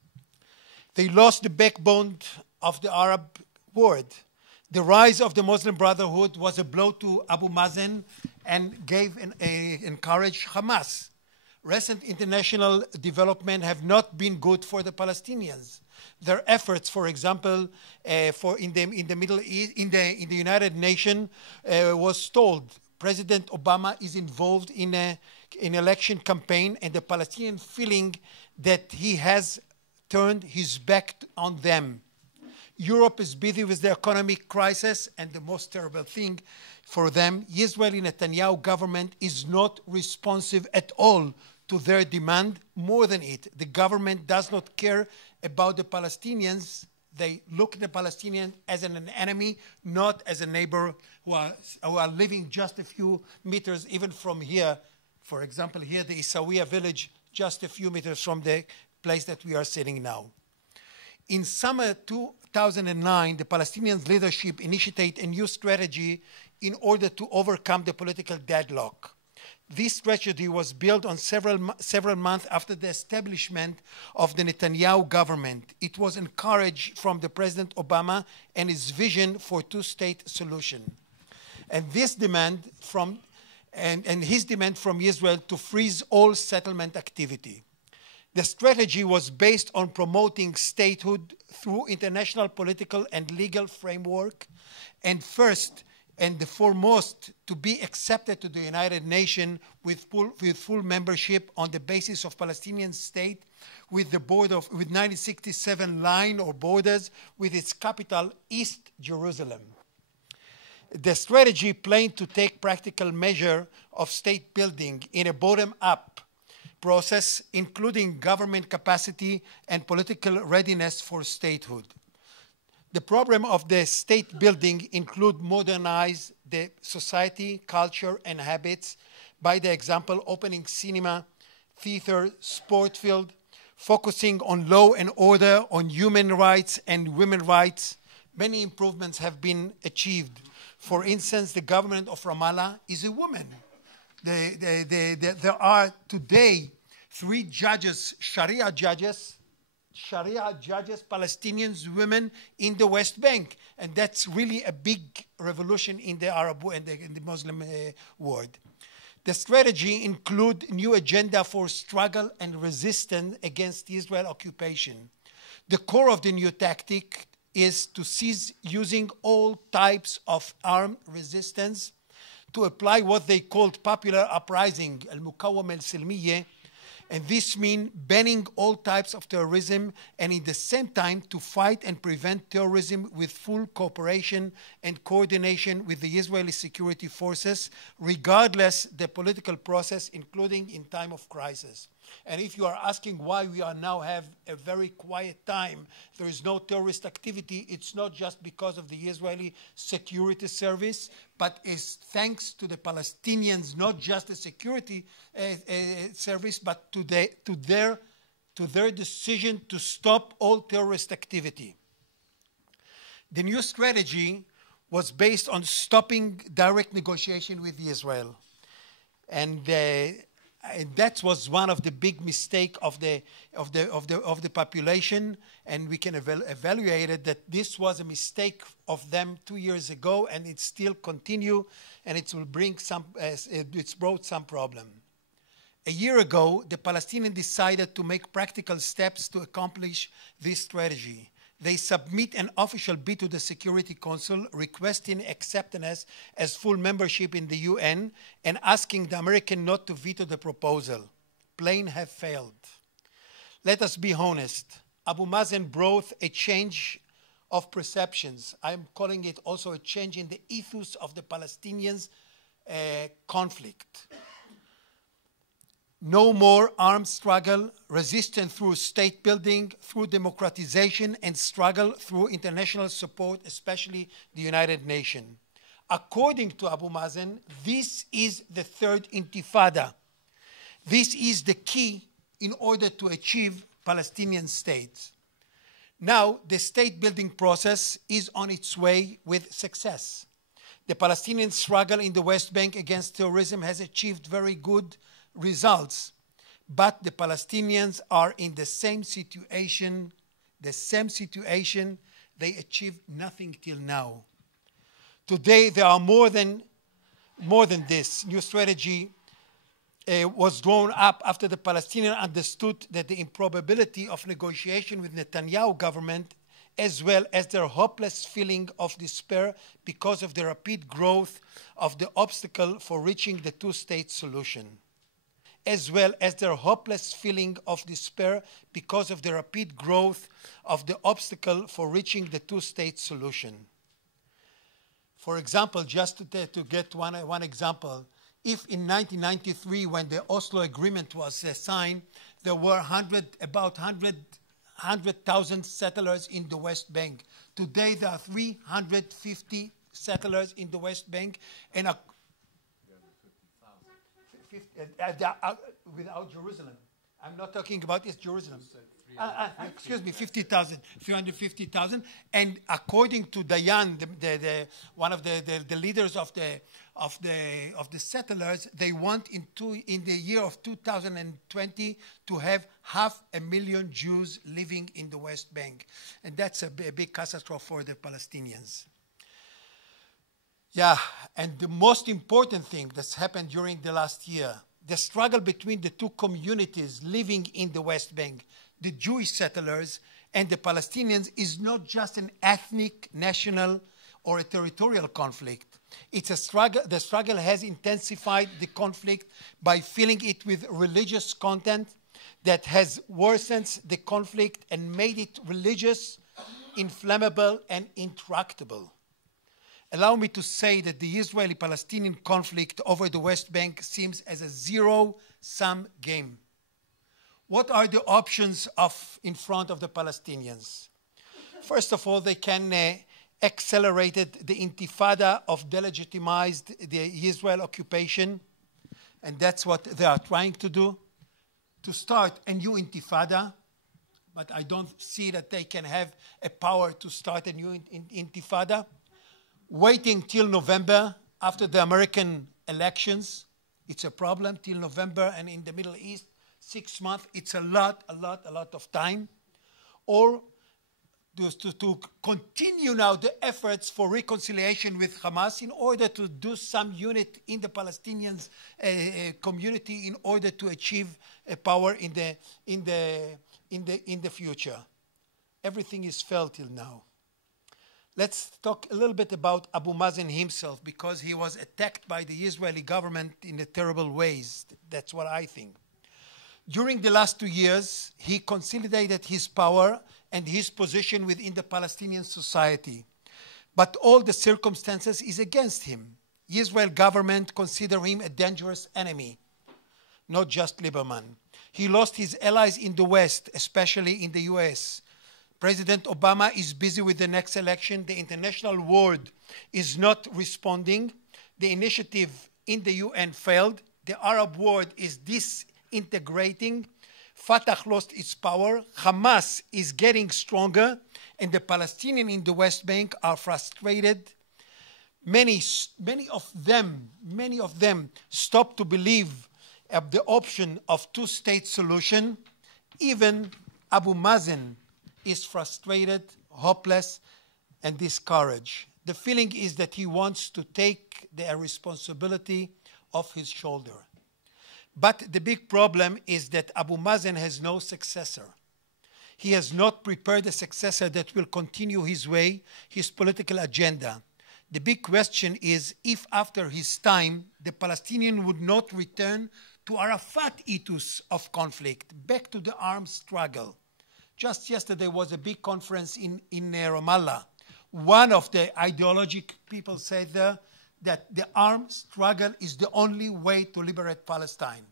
They lost the backbone of the Arab world. The rise of the Muslim Brotherhood was a blow to Abu Mazen and encouraged Hamas. Recent international development have not been good for the Palestinians. Their efforts, for example, in the Middle East, in the United Nations, was stalled. President Obama is involved in an election campaign, and the Palestinian feeling that he has turned his back on them. Europe is busy with the economic crisis, and the most terrible thing for them, Israeli Netanyahu government is not responsive at all to their demand. More than it, the government does not care about the Palestinians. They look at the Palestinians as an enemy, not as a neighbor who are living just a few meters even from here. For example, here, the Isawiya village, just a few meters from the place that we are sitting now. In summer 2009, the Palestinian leadership initiated a new strategy in order to overcome the political deadlock. This strategy was built on several months after the establishment of the Netanyahu government. It was encouraged from the President Obama and his vision for two-state solution. And this demand from, and his demand from Israel to freeze all settlement activity. The strategy was based on promoting statehood through international political and legal framework, and first and the foremost, to be accepted to the United Nations with full membership on the basis of Palestinian state with the border with 1967 line or borders with its capital, East Jerusalem. The strategy planned to take practical measure of state building in a bottom-up process, including government capacity and political readiness for statehood. The problem of the state building include modernize the society, culture, and habits by the example opening cinema, theater, sport field, focusing on law and order, on human rights and women's rights. Many improvements have been achieved. For instance, the government of Ramallah is a woman. There are today 3 judges, Sharia judges, Palestinians, women in the West Bank. And that's really a big revolution in the Arab and in the Muslim world. The strategy includes new agenda for struggle and resistance against Israel occupation. The core of the new tactic is to cease using all types of armed resistance, to apply what they called popular uprising, al-Mukawama al-Silmiye, and this means banning all types of terrorism and at the same time to fight and prevent terrorism with full cooperation and coordination with the Israeli security forces, regardless the political process, including in time of crisis. And if you are asking why we are now have a very quiet time, there is no terrorist activity, it's not just because of the Israeli security service, but it's thanks to the Palestinians, not just the security service, but to their decision to stop all terrorist activity. The new strategy was based on stopping direct negotiation with Israel. And that was one of the big mistakes of the population, and we can evaluate it that this was a mistake of them 2 years ago, and it still continue, and it will bring some. It's brought some problem. A year ago, the Palestinians decided to make practical steps to accomplish this strategy. They submit an official bid to the Security Council requesting acceptance as full membership in the UN and asking the American not to veto the proposal. Plain have failed. Let us be honest. Abu Mazen brought a change of perceptions. I'm calling it also a change in the ethos of the Palestinians' conflict. No more armed struggle, resistance through state building, through democratization, and struggle through international support, especially the United Nations. According to Abu Mazen, this is the third intifada. This is the key in order to achieve Palestinian states. Now, the state building process is on its way with success. The Palestinian struggle in the West Bank against terrorism has achieved very good results, but the Palestinians are in the same situation they achieved nothing till now. Today, there are more than this. New strategy was drawn up after the Palestinians understood that the improbability of negotiation with Netanyahu government, as well as their hopeless feeling of despair because of the rapid growth of the obstacle for reaching the two-state solution. As well as their hopeless feeling of despair because of the rapid growth of the obstacle for reaching the two-state solution. For example, just to get one example, if in 1993, when the Oslo Agreement was signed, there were about 100,000 settlers in the West Bank. Today, there are 350 settlers in the West Bank, and without Jerusalem. I'm not talking about East Jerusalem. Excuse me, 50,000, 350,000. And according to Dayan, one of the leaders of the settlers, they want in the year of 2020 to have 500,000 Jews living in the West Bank. And that's a big catastrophe for the Palestinians. Yeah, and the most important thing that's happened during the last year, the struggle between the two communities living in the West Bank, the Jewish settlers and the Palestinians, is not just an ethnic, national, or a territorial conflict. It's a struggle. The struggle has intensified the conflict by filling it with religious content that has worsened the conflict and made it religious, inflammable, and intractable. Allow me to say that the Israeli-Palestinian conflict over the West Bank seems as a zero-sum game. What are the options in front of the Palestinians? First of all, they can accelerate the intifada of delegitimized the Israel occupation, and that's what they are trying to do, to start a new intifada, but I don't see that they can have a power to start a new intifada. Waiting till November after the American elections, it's a problem till November, and in the Middle East, 6 months, it's a lot of time. Or to continue now the efforts for reconciliation with Hamas in order to do some unit in the Palestinian community in order to achieve a power in the future. Everything is failed till now. Let's talk a little bit about Abu Mazen himself, because he was attacked by the Israeli government in terrible ways. That's what I think. During the last 2 years, he consolidated his power and his position within the Palestinian society. But all the circumstances is against him. The Israel government consider him a dangerous enemy, not just Lieberman. He lost his allies in the West, especially in the US. President Obama is busy with the next election. The international world is not responding. The initiative in the UN failed. The Arab world is disintegrating. Fatah lost its power. Hamas is getting stronger. And the Palestinians in the West Bank are frustrated. Many of them stopped to believe of the option of two-state solution. Even Abu Mazen is frustrated, hopeless, and discouraged. The feeling is that he wants to take the responsibility off his shoulder. But the big problem is that Abu Mazen has no successor. He has not prepared a successor that will continue his way, his political agenda. The big question is if after his time, the Palestinian would not return to Arafat ethos of conflict, back to the armed struggle. Just yesterday was a big conference in Ramallah. One of the ideologic people said there that the armed struggle is the only way to liberate Palestine.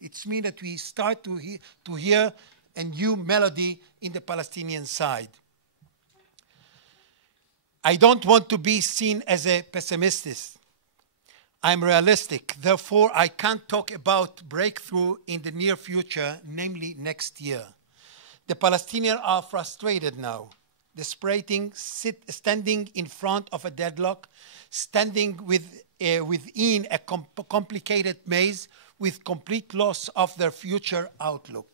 It means that we start to hear a new melody in the Palestinian side. I don't want to be seen as a pessimist. I'm realistic. Therefore, I can't talk about breakthrough in the near future, namely next year. The Palestinians are frustrated now, desperating, standing in front of a deadlock, standing within a complicated maze with complete loss of their future outlook.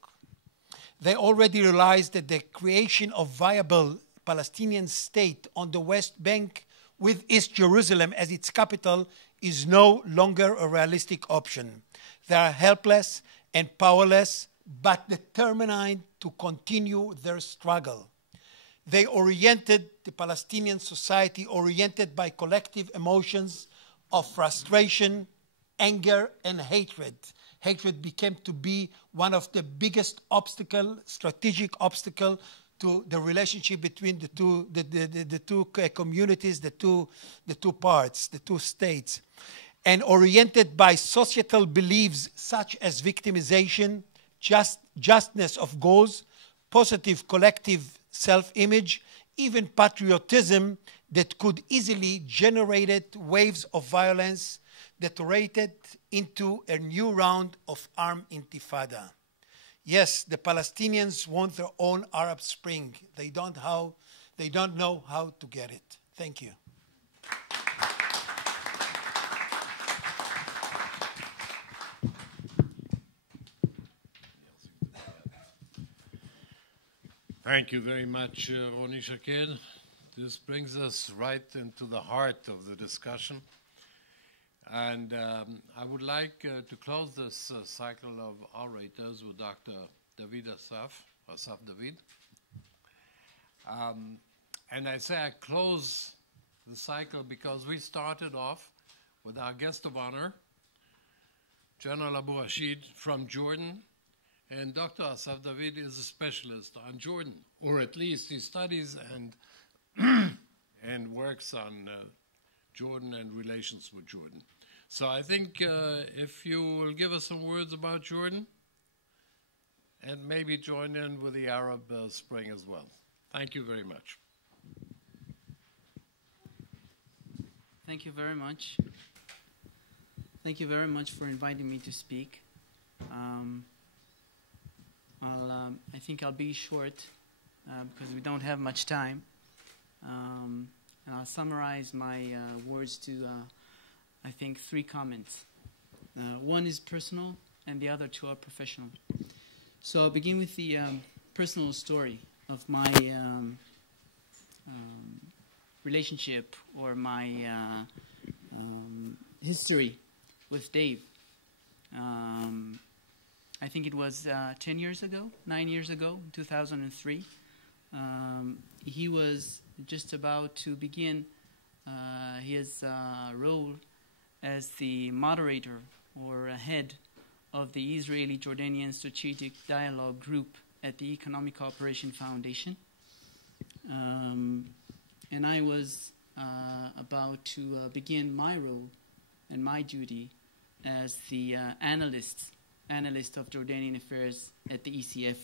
They already realized that the creation of viable Palestinian state on the West Bank with East Jerusalem as its capital is no longer a realistic option. They are helpless and powerless, but determined to continue their struggle. They oriented the Palestinian society, oriented by collective emotions of frustration, anger, and hatred. Hatred became to be one of the biggest strategic obstacle to the relationship between the two communities, the two parts, the two states, and oriented by societal beliefs such as victimization, justness of goals, positive collective self-image, even patriotism that could easily generate waves of violence that rated into a new round of armed intifada. Yes, the Palestinians want their own Arab Spring. They don't know how to get it. Thank you. Thank you very much, Ronnie Shaked. This brings us right into the heart of the discussion. And I would like to close this cycle of orators with Dr. David Asaf David. And I say I close the cycle because we started off with our guest of honor, General Abu Rashid from Jordan. And Dr. Asaf David is a specialist on Jordan, or at least he studies and works on Jordan and relations with Jordan. So I think if you will give us some words about Jordan and maybe join in with the Arab Spring as well. Thank you very much. Thank you very much. Thank you very much for inviting me to speak. I think I'll be short because we don't have much time. And I'll summarize my words to, I think, 3 comments. One is personal, and the other 2 are professional. So I'll begin with the personal story of my relationship or my history with Dave. I think it was 9 years ago, 2003. He was just about to begin his role as the moderator or head of the Israeli-Jordanian Strategic Dialogue Group at the Economic Cooperation Foundation. And I was about to begin my role and my duty as the analyst of Jordanian affairs at the ECF.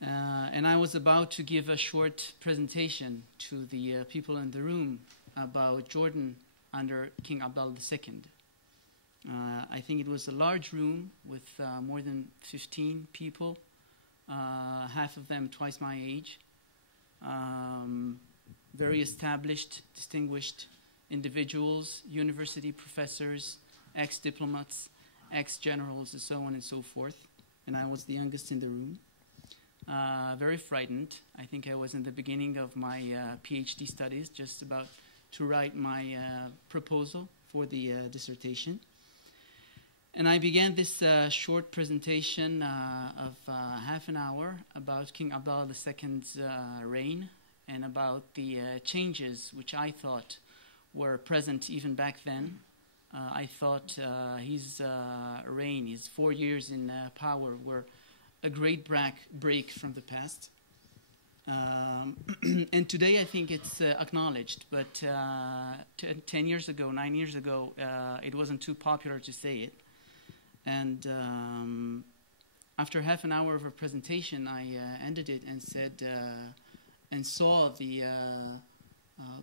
And I was about to give a short presentation to the people in the room about Jordan under King Abdullah II. I think it was a large room with more than 15 people, half of them twice my age, very established, distinguished individuals, university professors, ex-diplomats, ex-generals, and so on and so forth. And I was the youngest in the room. Very frightened. I think I was in the beginning of my PhD studies, just about to write my proposal for the dissertation. And I began this short presentation of half an hour about King Abdullah II's reign and about the changes which I thought were present even back then. I thought his reign, his 4 years in power, were a great break from the past. And today I think it's acknowledged, but 10 years ago, 9 years ago, it wasn't too popular to say it. And after half an hour of a presentation, I ended it and said, and saw the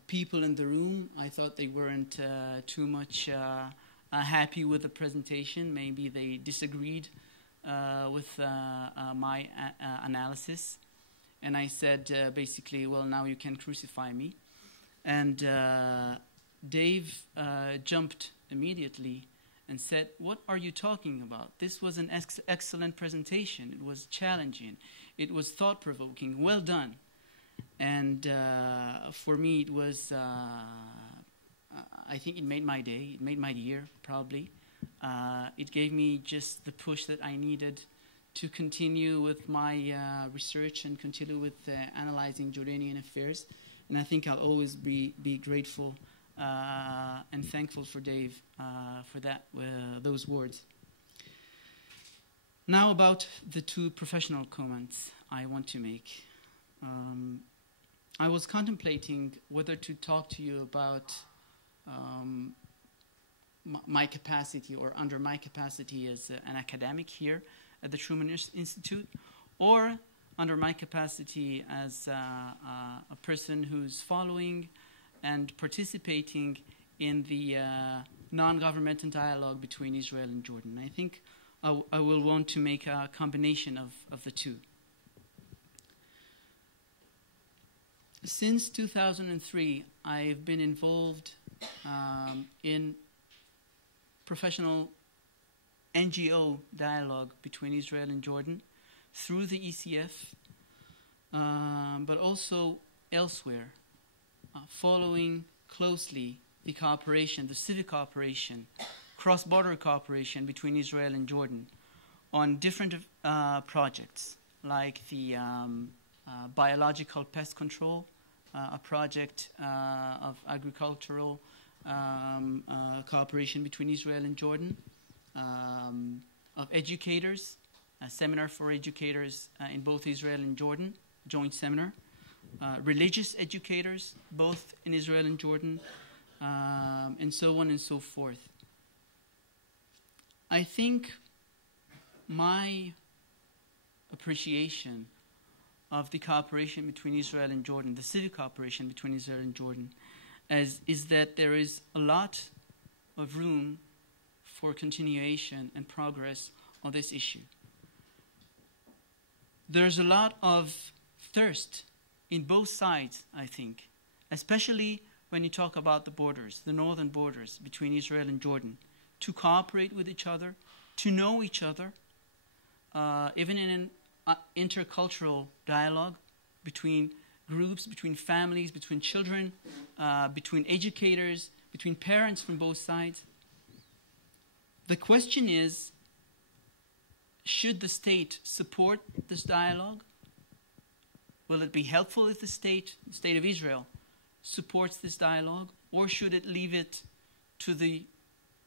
people in the room. I thought they weren't too much happy with the presentation. Maybe they disagreed with my analysis. And I said, basically, well, now you can crucify me. And Dave jumped immediately and said, what are you talking about? This was an excellent presentation. It was challenging. It was thought-provoking. Well done. And for me, it was, I think it made my day. It made my year, probably. It gave me just the push that I needed to continue with my research and continue with analyzing Jordanian affairs. And I think I'll always be grateful and thankful for Dave for those words. Now about the two professional comments I want to make. I was contemplating whether to talk to you about my capacity or under my capacity as an academic here at the Truman Institute, or under my capacity as a person who's following and participating in the non-governmental dialogue between Israel and Jordan. I think I will want to make a combination of the two. Since 2003, I've been involved in professional NGO dialogue between Israel and Jordan through the ECF, but also elsewhere, following closely the cooperation, the civic cooperation, cross-border cooperation between Israel and Jordan on different projects, like the biological pest control, a project of agricultural cooperation between Israel and Jordan, of educators, a seminar for educators in both Israel and Jordan, joint seminar, religious educators, both in Israel and Jordan, and so on and so forth. I think my appreciation of the cooperation between Israel and Jordan, the civic cooperation between Israel and Jordan, is that there is a lot of room for continuation and progress on this issue. There's a lot of thirst in both sides, I think, especially when you talk about the borders, the northern borders between Israel and Jordan, to cooperate with each other, to know each other, even in an intercultural dialogue between groups, between families, between children, between educators, between parents from both sides. The question is, should the state support this dialogue? Will it be helpful if the state of Israel, supports this dialogue, or should it leave it to the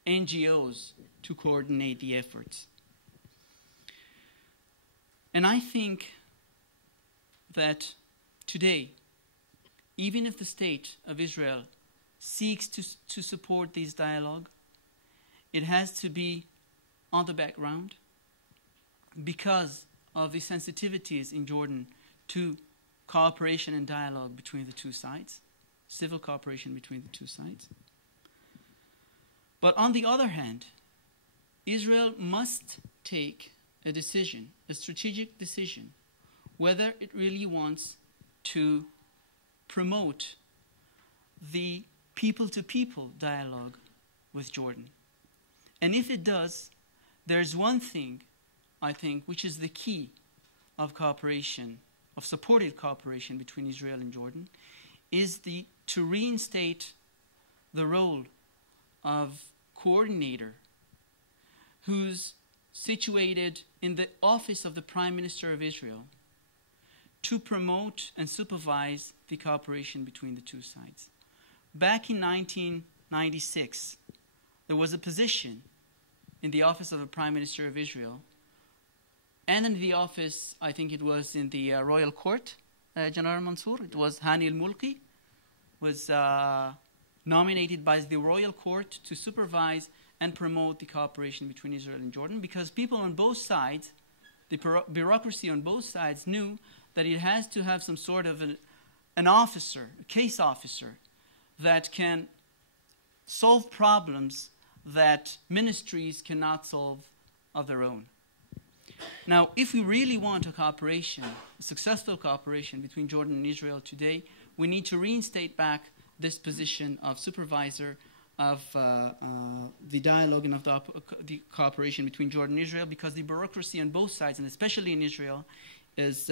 NGOs to coordinate the efforts? And I think that today, even if the state of Israel seeks to support this dialogue, it has to be on the background because of the sensitivities in Jordan to cooperation and dialogue between the two sides, civil cooperation between the two sides. But on the other hand, Israel must take a decision, a strategic decision, whether it really wants to promote the people-to-people dialogue with Jordan. And if it does, there's one thing, I think, which is the key of cooperation, of supported cooperation between Israel and Jordan, is to reinstate the role of coordinator who's situated in the office of the Prime Minister of Israel to promote and supervise the cooperation between the two sides. Back in 1996, there was a position in the office of the Prime Minister of Israel and in the office, I think it was in the Royal Court, General Mansour, it was Hani al-Mulki, was nominated by the Royal Court to supervise and promote the cooperation between Israel and Jordan, because people on both sides, the bureaucracy on both sides, knew that it has to have some sort of an officer, a case officer, that can solve problems that ministries cannot solve of their own. Now, if we really want a cooperation, a successful cooperation between Jordan and Israel today, we need to reinstate back this position of supervisor of the dialogue and of the cooperation between Jordan and Israel, because the bureaucracy on both sides, and especially in Israel, is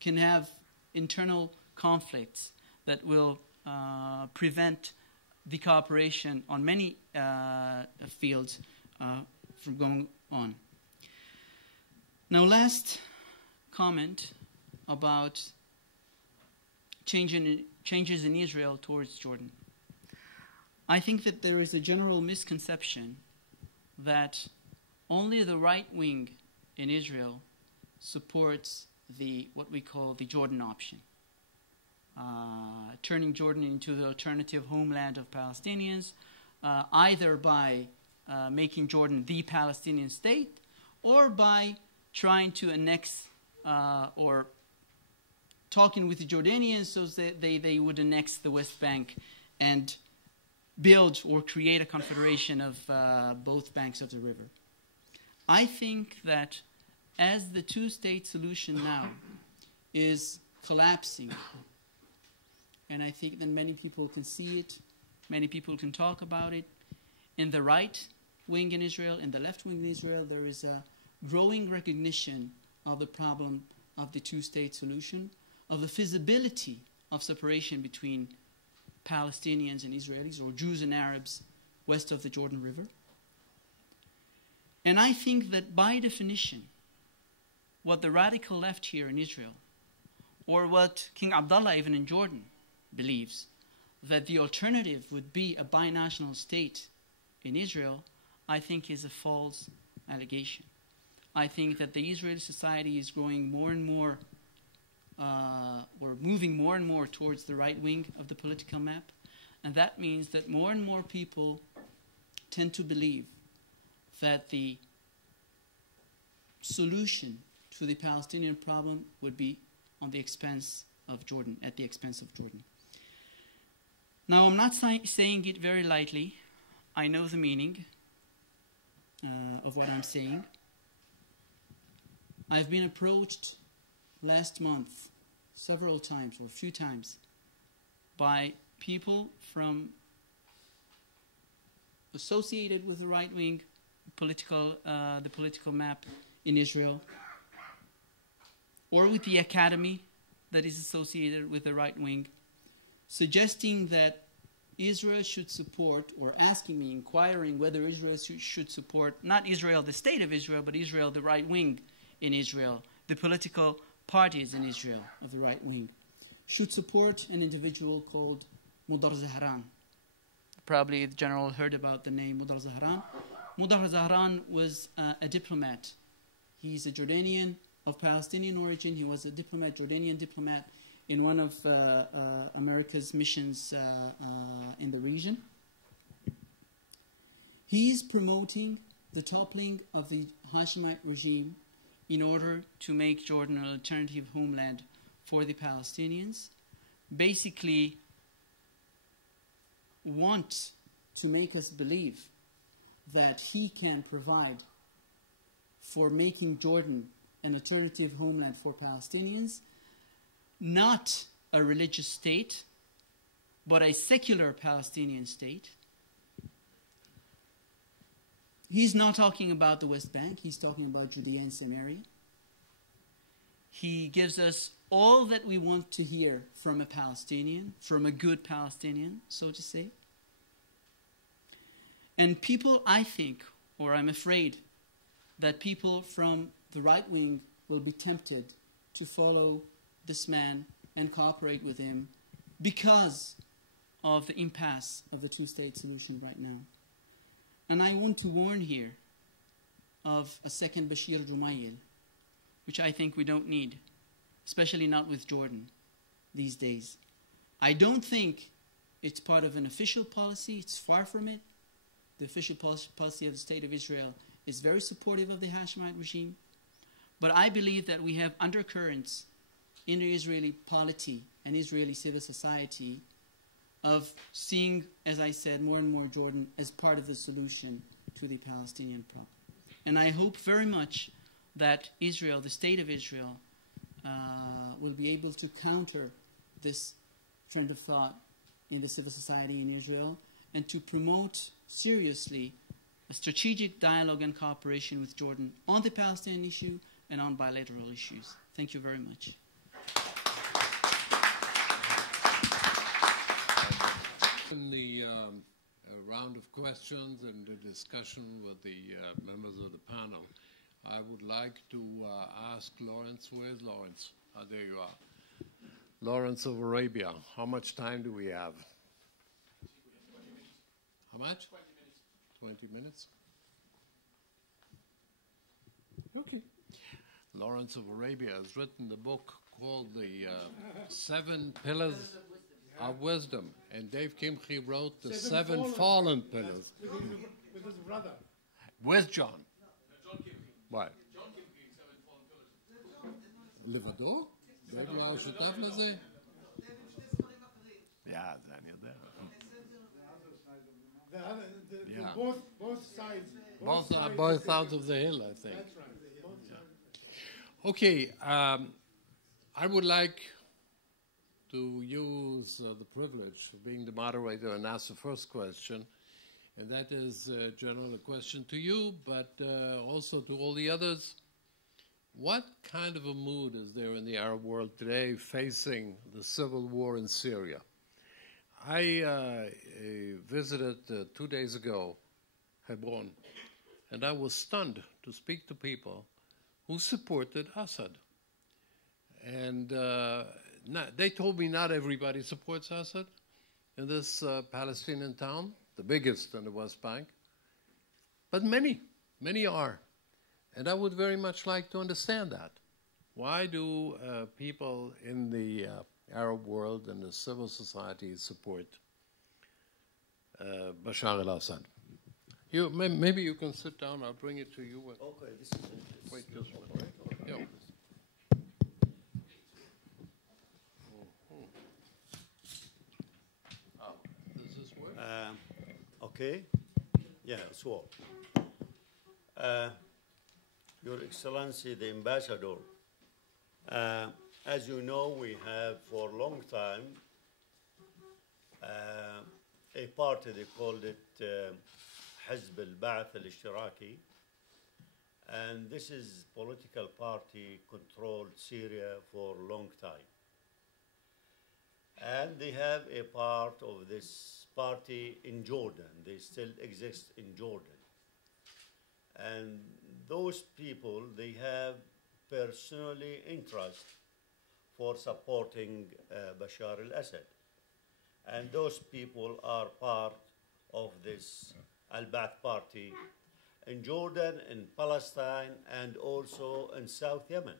can have internal conflicts that will prevent the cooperation on many fields from going on. Now, last comment about changes in Israel towards Jordan. I think that there is a general misconception that only the right wing in Israel supports what we call the Jordan option, turning Jordan into the alternative homeland of Palestinians, either by making Jordan the Palestinian state, or by trying to annex or talking with the Jordanians so that they would annex the West Bank and build or create a confederation of both banks of the river. I think that as the two-state solution now is collapsing, and I think that many people can see it, many people can talk about it, in the right wing in Israel, in the left wing in Israel, there is a growing recognition of the problem of the two-state solution, of the feasibility of separation between Palestinians and Israelis, or Jews and Arabs west of the Jordan River. And I think that by definition, what the radical left here in Israel, or what King Abdullah even in Jordan believes, that the alternative would be a binational state in Israel, I think is a false allegation. I think that the Israeli society is growing more and more, or moving more and more towards the right wing of the political map. And that means that more and more people tend to believe that the solution to the Palestinian problem would be on the expense of Jordan, at the expense of Jordan. Now, I'm not saying it very lightly. I know the meaning of what I'm saying. I've been approached last month several times, or a few times, by people from associated with the right wing the political map in Israel, or with the academy that is associated with the right wing, suggesting that Israel should support, or asking me, inquiring whether Israel should support, not Israel, the state of Israel, but Israel, the right wing in Israel, the political parties in Israel of the right wing, should support an individual called Mudar Zahran. Probably the general heard about the name Mudar Zahran. Mudar Zahran was a diplomat. He's a Jordanian of Palestinian origin. He was a diplomat, Jordanian diplomat, in one of America's missions in the region. He's promoting the toppling of the Hashemite regime in order to make Jordan an alternative homeland for the Palestinians. Basically, want to make us believe that he can provide for making Jordan an alternative homeland for Palestinians, not a religious state, but a secular Palestinian state. He's not talking about the West Bank, he's talking about Judea and Samaria. He gives us all that we want to hear from a Palestinian, from a good Palestinian, so to say. And people, I think, or I'm afraid, that people from the right wing will be tempted to follow this man and cooperate with him because of the impasse of the two-state solution right now. And I want to warn here of a second Bashir Jumayel, which I think we don't need, especially not with Jordan these days. I don't think it's part of an official policy. It's far from it. The official policy of the State of Israel is very supportive of the Hashemite regime. But I believe that we have undercurrents in the Israeli polity and Israeli civil society of seeing, as I said, more and more Jordan as part of the solution to the Palestinian problem. And I hope very much that Israel, the State of Israel, will be able to counter this trend of thought in the civil society in Israel and to promote seriously a strategic dialogue and cooperation with Jordan on the Palestinian issue and on bilateral issues. Thank you very much. In the round of questions and the discussion with the members of the panel, I would like to ask Lawrence. Where's Lawrence? There you are. Lawrence of Arabia. How much time do we have? How much? 20 minutes. Okay. Lawrence of Arabia has written the book called The 7 Pillars of Wisdom. And Dave Kimche wrote The Seven Fallen Pillars. With his brother. Where's John? John Kimche. What? John Kimche, 7 Fallen Pillars. לבדו? דייב הוא השותף לזה? Yeah, אני יודע. Yeah. Both sides. Both sides of the hill, I think. That's right. Okay, I would like to use the privilege of being the moderator and ask the first question, and that is general a question to you, but also to all the others. What kind of a mood is there in the Arab world today facing the civil war in Syria? I visited 2 days ago Hebron, and I was stunned to speak to people who supported Assad. And they told me not everybody supports Assad in this Palestinian town, the biggest in the West Bank, but many are. And I would very much like to understand that. Why do people in the Arab world and the civil society support Bashar al-Assad? Maybe you can sit down. I'll bring it to you. Okay, this is interesting. Wait just one minute. Yeah. Does this work? Okay. Yeah, it's work. Your Excellency, the Ambassador, as you know, we have for a long time a party, they called it Hizb al-Ba'ath al-Ishtiraki, and this is political party controlled Syria for a long time. And they have a part of this party in Jordan. They still exist in Jordan. And those people, they have personally interest for supporting Bashar al-Assad. And those people are part of this al-Ba'ath party in Jordan, in Palestine, and also in South Yemen.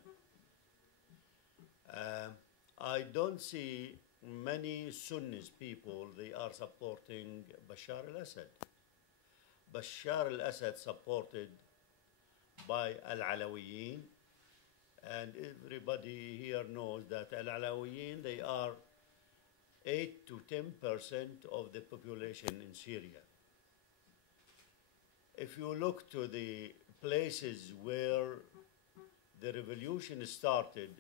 I don't see many Sunnis people, they are supporting Bashar al-Assad. Bashar al-Assad supported by Al-Alawiyin, and everybody here knows that Al-Alawiyin, they are 8 to 10% of the population in Syria. If you look to the places where the revolution started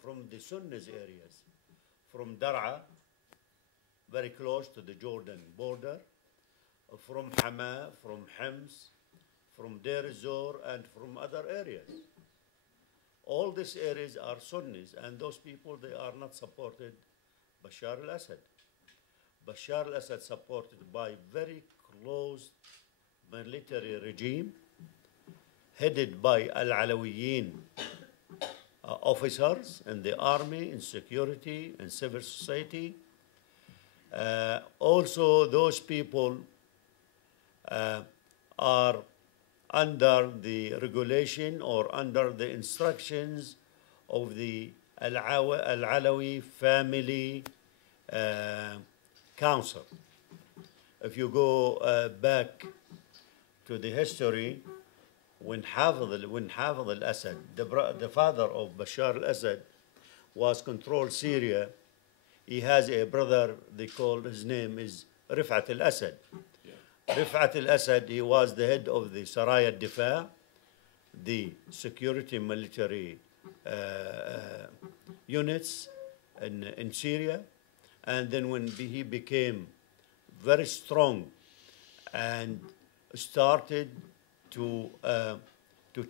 from the Sunnis areas, from Dar'a, very close to the Jordan border, from Hama, from Hims, from Deir ez-Zor, and from other areas. All these areas are Sunnis, and those people, they are not supported Bashar al-Assad. Bashar al-Assad supported by very closed military regime headed by Al-Alawiyin officers in the army, in security, in civil society. Also, those people are under the regulation or under the instructions of the Al-Alawi family council. If you go back to the history, when Hafez al-Assad, the father of Bashar al-Assad, was controlled Syria, he has a brother, they call his name is Rifat al-Assad. Yeah. Rifat al-Assad, he was the head of the Saraya al-Difa, the security military units in Syria. And then when he became very strong and started to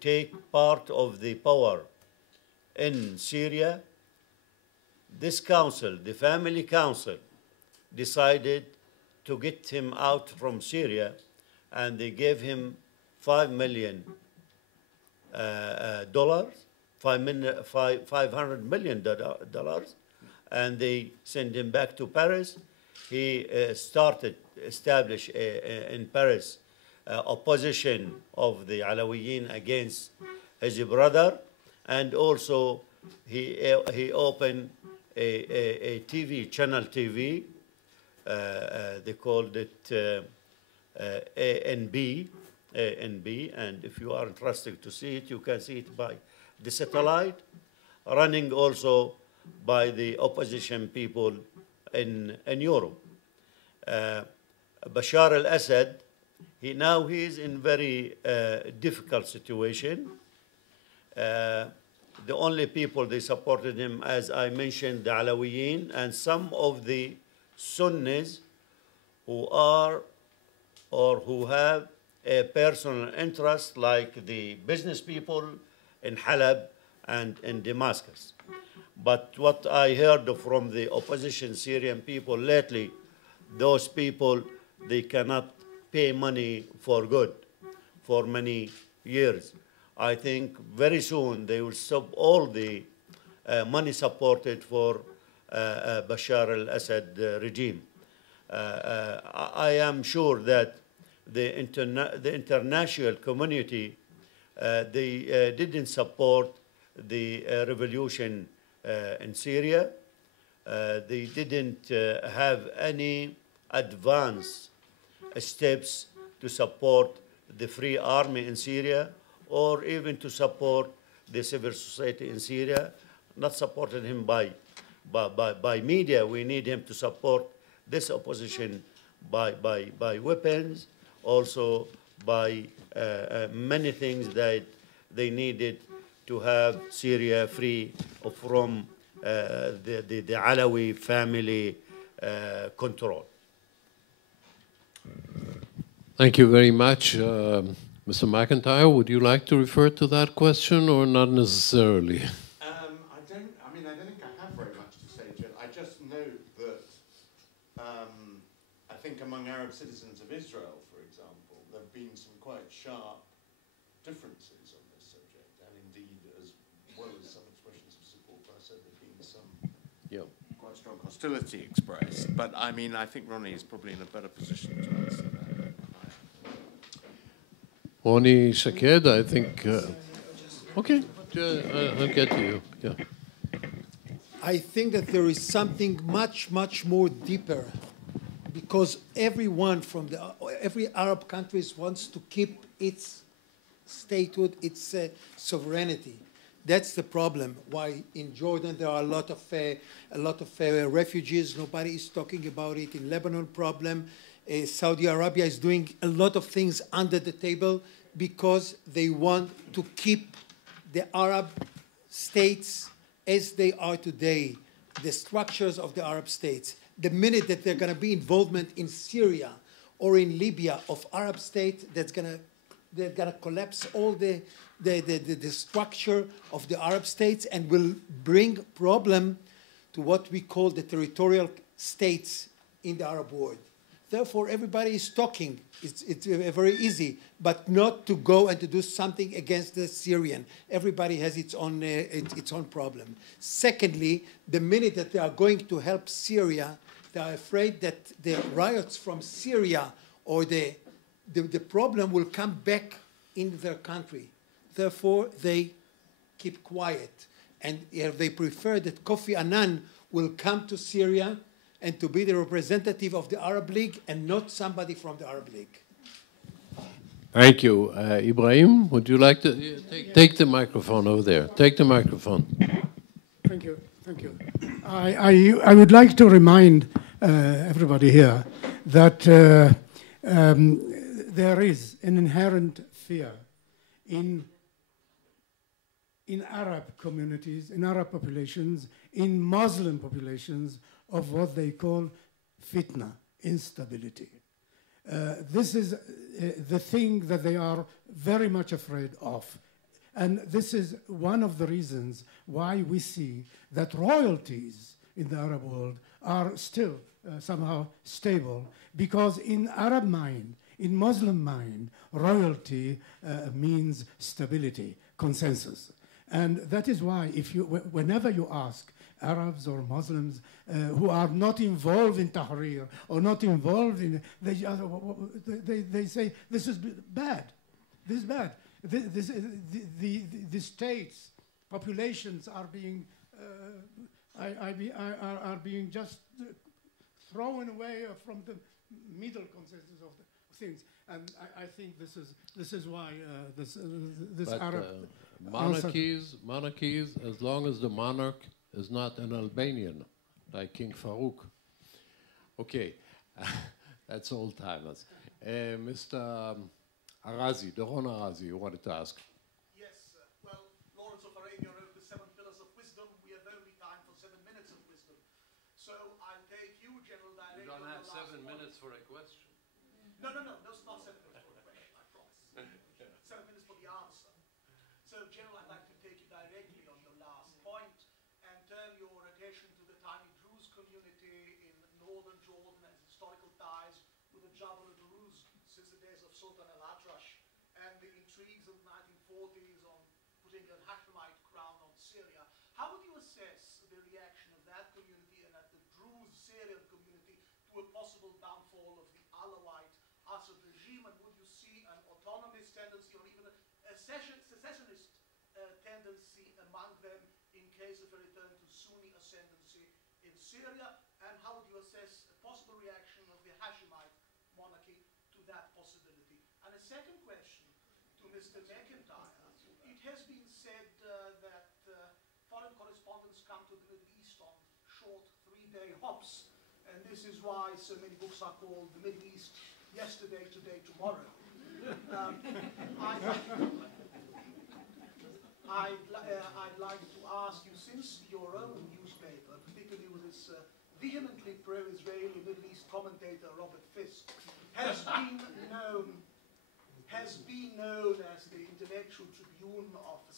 take part of the power in Syria, this council, the family council, decided to get him out from Syria, and they gave him $5 million, $500 million, and they sent him back to Paris. He established in Paris opposition of the Alawiyin against his brother, and also he opened a TV, channel TV, they called it ANB, and if you are interested to see it, you can see it by the satellite, running also by the opposition people in Europe. Bashar al-Assad, he is in very difficult situation. The only people they supported him, as I mentioned, the Alawiyin and some of the Sunnis who are or who have a personal interest, like the business people in Halab and in Damascus. But what I heard from the opposition Syrian people lately, those people, they cannot pay money for good for many years. I think very soon they will stop all the money supported for Bashar al-Assad regime. I am sure that the international community, they didn't support the revolution in Syria. They didn't have any advanced steps to support the Free Army in Syria, or even to support the civil society in Syria. Not supported him by media. We need him to support this opposition by weapons, also by many things that they needed to have Syria free from the Alawi family control. Thank you very much. Mr. Macintyre, would you like to refer to that question or not necessarily? I don't think I have very much to say to it. I just know that I think among Arab citizens of Israel, for example, there have been some quite sharp differences on this subject, and indeed, as well as some expressions of support for Assad, there have been some quite strong hostility expressed. But I mean, I think Ronnie is probably in a better position to answer that. Ronnie Shaked, I think. Okay, I'll get to you. Yeah. I think that there is something much, much more deeper, because everyone from every Arab countries wants to keep its statehood, its sovereignty. That's the problem. Why in Jordan there are a lot of refugees. Nobody is talking about it. In Lebanon, problem. Saudi Arabia is doing a lot of things under the table because they want to keep the Arab states as they are today, the structures of the Arab states. The minute that they're going to be involvement in Syria or in Libya of Arab state, they're going to collapse all the structure of the Arab states and will bring problem to what we call the territorial states in the Arab world. Therefore, everybody is talking. It's very easy, but not to go and to do something against the Syrian. Everybody has its own problem. Secondly, the minute that they are going to help Syria, they are afraid that the riots from Syria or the problem will come back in their country. Therefore, they keep quiet. And they prefer that Kofi Annan will come to Syria and to be the representative of the Arab League and not somebody from the Arab League. Thank you. Ibrahim, would you like to take the microphone over there? Take the microphone. Thank you. Thank you. I would like to remind everybody here that there is an inherent fear in Arab communities, in Arab populations, in Muslim populations, of what they call fitna, instability. This is the thing that they are very much afraid of. And this is one of the reasons why we see that royalties in the Arab world are still somehow stable, because in Arab mind, in Muslim mind, royalty means stability, consensus. And that is why whenever you ask Arabs or Muslims who are not involved in Tahrir or not involved in, they say, this is bad, this is bad. The states, populations are being, are being just thrown away from the middle consensus of the things. And I think this is why this Arab monarchies, as long as the monarch is not an Albanian, like King Farouk. Okay, that's old timers. Mr. Arazi, Doron Arazi, you wanted to ask. Yes, well, Lawrence of Arabia wrote the 7 Pillars of Wisdom. We have only time for 7 minutes of wisdom. So I'll take you, General Director. You don't have 7 minutes for a question. No, it's not 7 minutes for a question, I promise. 7 minutes for the answer. So, General, I'd like to take you directly on your last point and turn your attention to the tiny Druze community in northern Jordan and historical ties with the Jabal al-Druze since the days of Sultan al-Atrash and the intrigues of the 1940s on putting a Hashemite crown on Syria. How would you assess the reaction of that community and at the Druze Syrian community to a possible downfall of the Alawite Assad regime, and would you see an autonomous tendency or even a secessionist tendency among them in case of a return to Sunni ascendancy in Syria? And how would you assess a possible reaction of the Hashemite monarchy to that possibility? And a second question to Mr. Macintyre. It has been said that foreign correspondents come to the Middle East on short 3-day hops, and this is why so many books are called The Middle East Yesterday, Today, Tomorrow. I'd like to ask you, since your own newspaper, particularly with its vehemently pro-Israeli Middle East commentator Robert Fisk, has been known as the intellectual tribune of a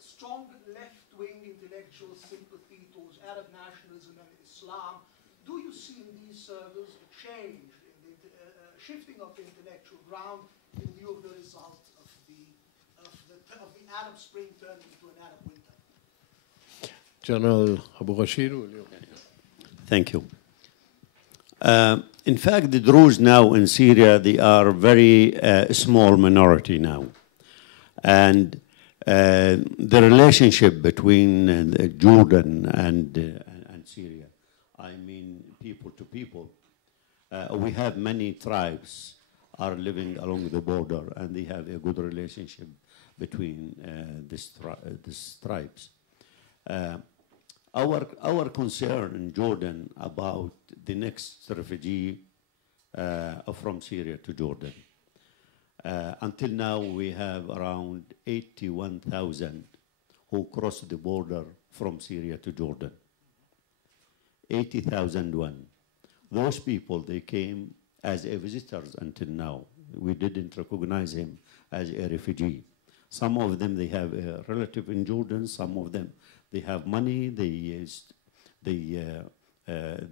strong left-wing intellectual sympathy towards Arab nationalism and Islam, do you see in these circles a change in the shifting of the intellectual ground in view of the result of the Arab Spring turning into an Arab winter? General Abu Rashid, will you? Thank you. In fact, the Druze now in Syria, they are a very small minority now. And the relationship between Jordan and Syria, I mean people to people, we have many tribes are living along the border, and they have a good relationship between these tribes. Our concern in Jordan about the next refugee from Syria to Jordan. Until now, we have around 81,000 who crossed the border from Syria to Jordan. 80,001. Those people, they came as a visitors until now. We didn't recognize him as a refugee. Some of them, they have a relative in Jordan. Some of them, they have money. They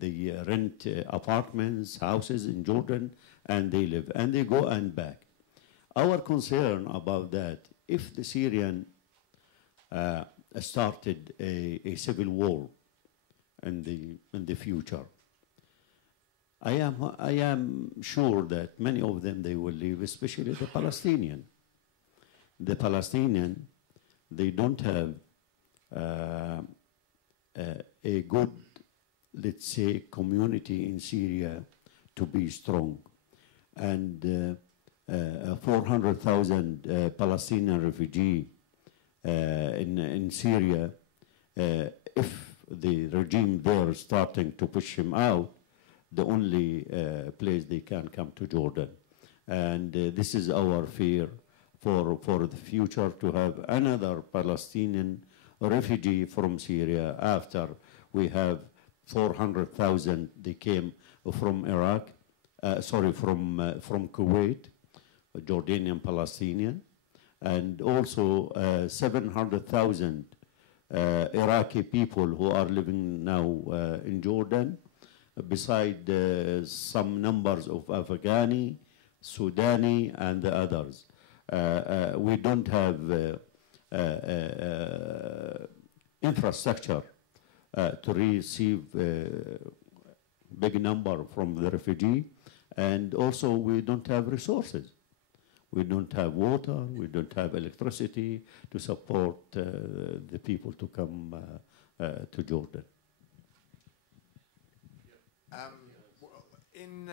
they rent apartments, houses in Jordan, and they live, and they go and back. Our concern about that, if the Syrian started a civil war in the future, I am sure that many of them, they will leave, especially the Palestinian. The Palestinian, they don't have a good, let's say, community in Syria to be strong. And 400,000 Palestinian refugees in Syria, if the regime there is starting to push him out, the only place they can come to Jordan. And this is our fear for the future, to have another Palestinian refugee from Syria after we have 400,000 they came from Iraq, from Kuwait, Jordanian Palestinian, and also 700,000 Iraqi people who are living now in Jordan, beside some numbers of Afghani, Sudani, and the others. We don't have infrastructure to receive big number from the refugee, and also we don't have resources. We don't have water, we don't have electricity to support the people to come to Jordan. In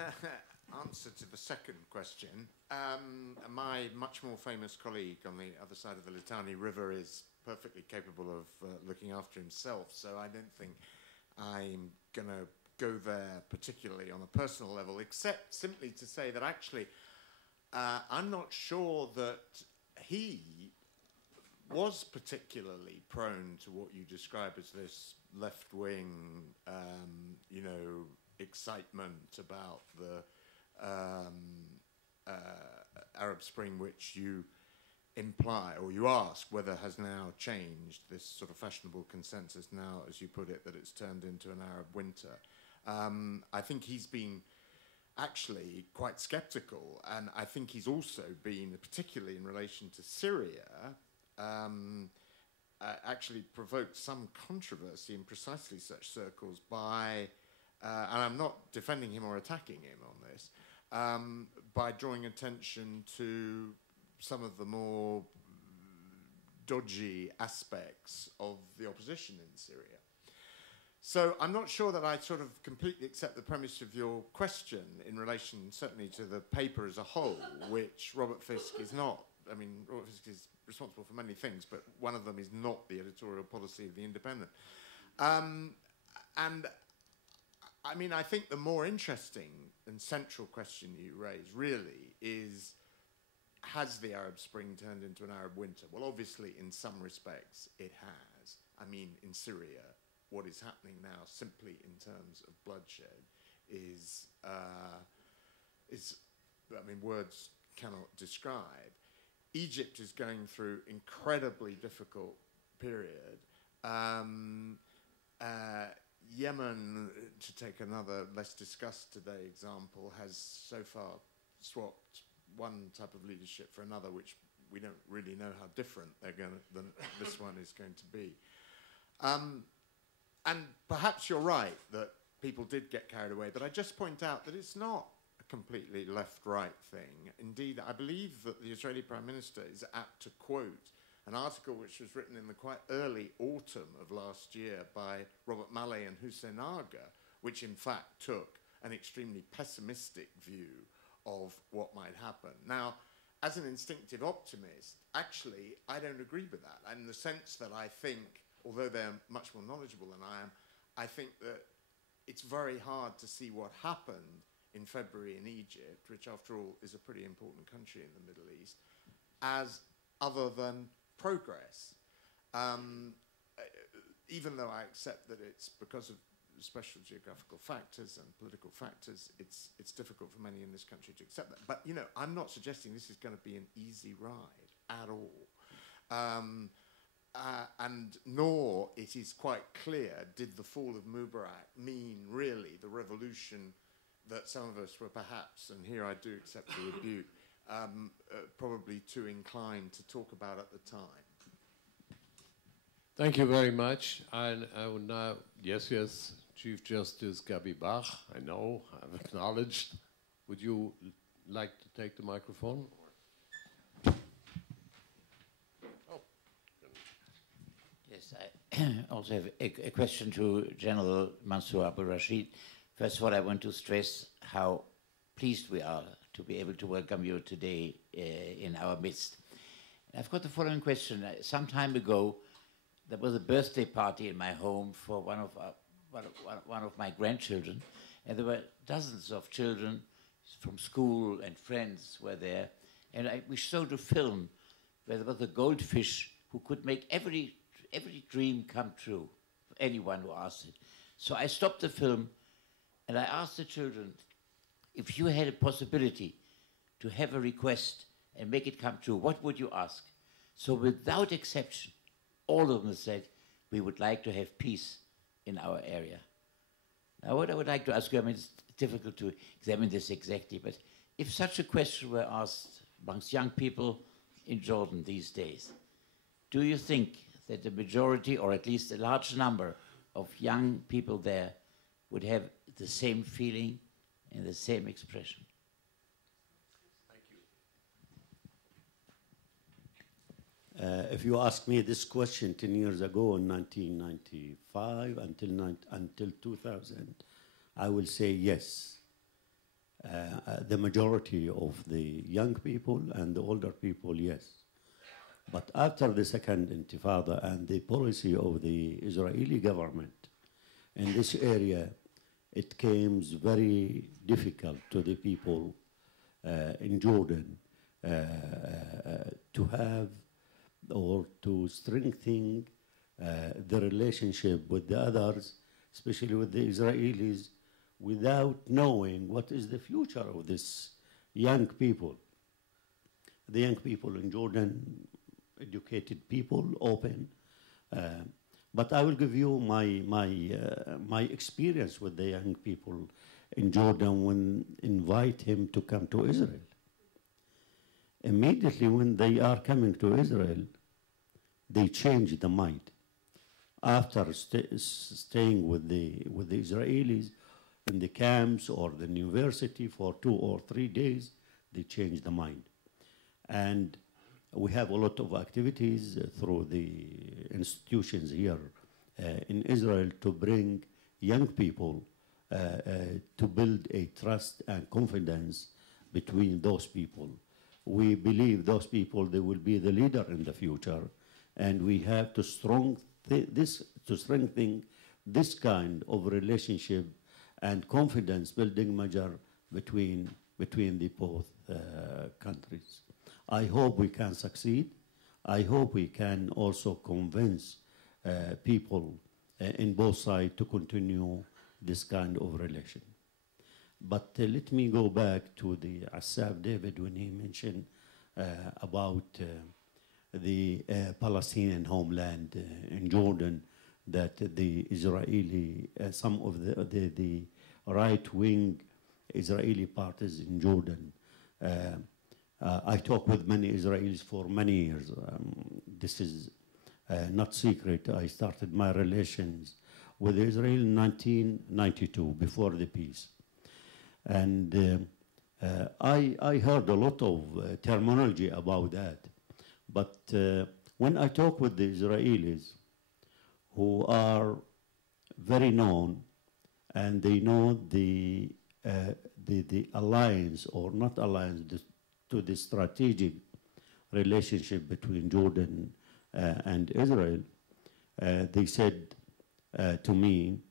answer to the second question, my much more famous colleague on the other side of the Litani River is perfectly capable of looking after himself, so I don't think I'm going to go there particularly on a personal level, except simply to say that actually I'm not sure that he was particularly prone to what you describe as this left-wing, excitement about the Arab Spring, which you imply, or you ask whether has now changed, this sort of fashionable consensus now, as you put it, that it's turned into an Arab winter. I think he's been actually quite skeptical, and I think he's also been, particularly in relation to Syria, actually provoked some controversy in precisely such circles by, and I'm not defending him or attacking him on this, by drawing attention to some of the more dodgy aspects of the opposition in Syria. So I'm not sure that I sort of completely accept the premise of your question in relation certainly to the paper as a whole, which Robert Fisk is not. I mean, Robert Fisk is responsible for many things, but one of them is not the editorial policy of The Independent. And I mean, I think the more interesting and central question you raise really is, has the Arab Spring turned into an Arab winter? Well, obviously, in some respects, it has. I mean, in Syria, what is happening now, simply in terms of bloodshed, is I mean, words cannot describe. Egypt is going through incredibly difficult period. Yemen, to take another less discussed today example, has so far swapped one type of leadership for another, which we don't really know how different than this one is going to be. And perhaps you're right that people did get carried away, but I just point out that it's not a completely left-right thing. Indeed, I believe that the Israeli Prime Minister is apt to quote an article which was written in the quite early autumn of last year by Robert Malley and Hussein Aga, which in fact took an extremely pessimistic view of what might happen. Now, as an instinctive optimist, actually, I don't agree with that, in the sense that I think, although they're much more knowledgeable than I am, I think that it's very hard to see what happened in February in Egypt, which after all is a pretty important country in the Middle East, as other than progress. Even though I accept that it's because of special geographical factors and political factors, it's difficult for many in this country to accept that. But, you know, I'm not suggesting this is going to be an easy ride at all. and nor, it is quite clear, did the fall of Mubarak mean really the revolution that some of us were perhaps, and here I do accept the rebuke, probably too inclined to talk about at the time. Thank you very much. I would now, yes, Chief Justice Gabi Bach, I know, I've acknowledged. Would you like to take the microphone? Yes, I also have a question to General Mansour Abu Rashid. First of all, I want to stress how pleased we are to be able to welcome you today in our midst. I've got the following question. Some time ago, there was a birthday party in my home for one of my grandchildren, and there were dozens of children from school and friends were there, and we showed a film where there was a goldfish who could make every dream come true for anyone who asked it. So I stopped the film and I asked the children, if you had a possibility to have a request and make it come true, what would you ask? So without exception, all of them said, we would like to have peace in our area. Now what I would like to ask you, I mean, it's difficult to examine this exactly, but if such a question were asked amongst young people in Jordan these days, do you think that the majority, or at least a large number of young people there would have the same feeling and the same expression? If you asked me this question 10 years ago in 1995 until 2000, I will say yes. The majority of the young people and the older people, yes. But after the second intifada and the policy of the Israeli government in this area, it came very difficult to the people in Jordan to have or to strengthen the relationship with the others, especially with the Israelis, without knowing what is the future of this young people. The young people in Jordan, educated people, open. But I will give you my experience with the young people in Jordan when invite him to come to Israel. Immediately when they are coming to Israel, they change the mind. After staying with the Israelis in the camps or the university for 2 or 3 days, they change the mind. And we have a lot of activities through the institutions here in Israel to bring young people to build a trust and confidence between those people. We believe those people, they will be the leader in the future, and we have to strengthen this kind of relationship and confidence building measure between the both countries. I hope we can succeed. I hope we can also convince people in both sides to continue this kind of relation. But let me go back to the Assaf David when he mentioned about the Palestinian homeland in Jordan, that the Israeli, some of the right-wing Israeli parties in Jordan. I talked with many Israelis for many years. This is not secret. I started my relations with Israel in 1992, before the peace. And I heard a lot of terminology about that. But when I talk with the Israelis, who are very known, and they know the alliance or not alliance to the strategic relationship between Jordan and Israel, they said to me,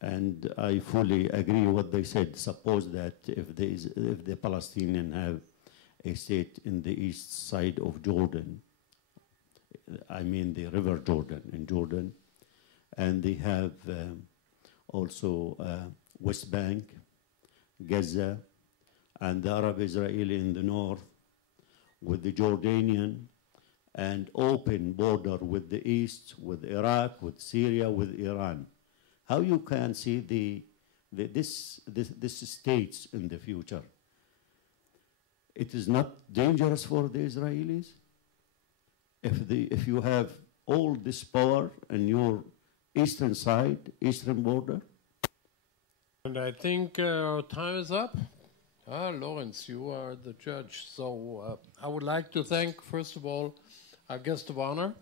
and I fully agree what they said, suppose that if the Palestinians have a state in the east side of Jordan, I mean the River Jordan in Jordan, and they have also West Bank, Gaza, and the Arab Israeli in the north, with the Jordanian and open border with the East, with Iraq, with Syria, with Iran. How you can see this states in the future? It is not dangerous for the Israelis? If you have all this power in your eastern side, eastern border? And I think our time is up. Lawrence, you are the judge. So I would like to thank, first of all, our guest of honor,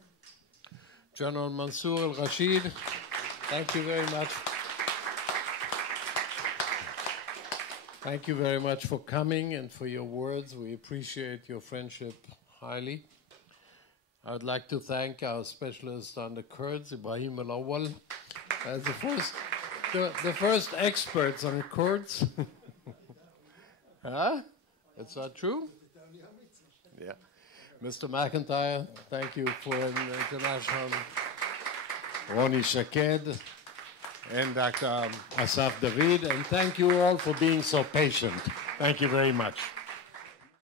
General Mansour al-Rashid. Thank you very much. Thank you very much for coming and for your words. We appreciate your friendship highly. I would like to thank our specialist on the Kurds, Ibrahim Al-Awwal, as the first experts on Kurds. Huh? That's not true? Yeah. Mr. Macintyre, thank you for an international. Ronnie Shaked and Dr. Asaf David, and thank you all for being so patient. Thank you very much.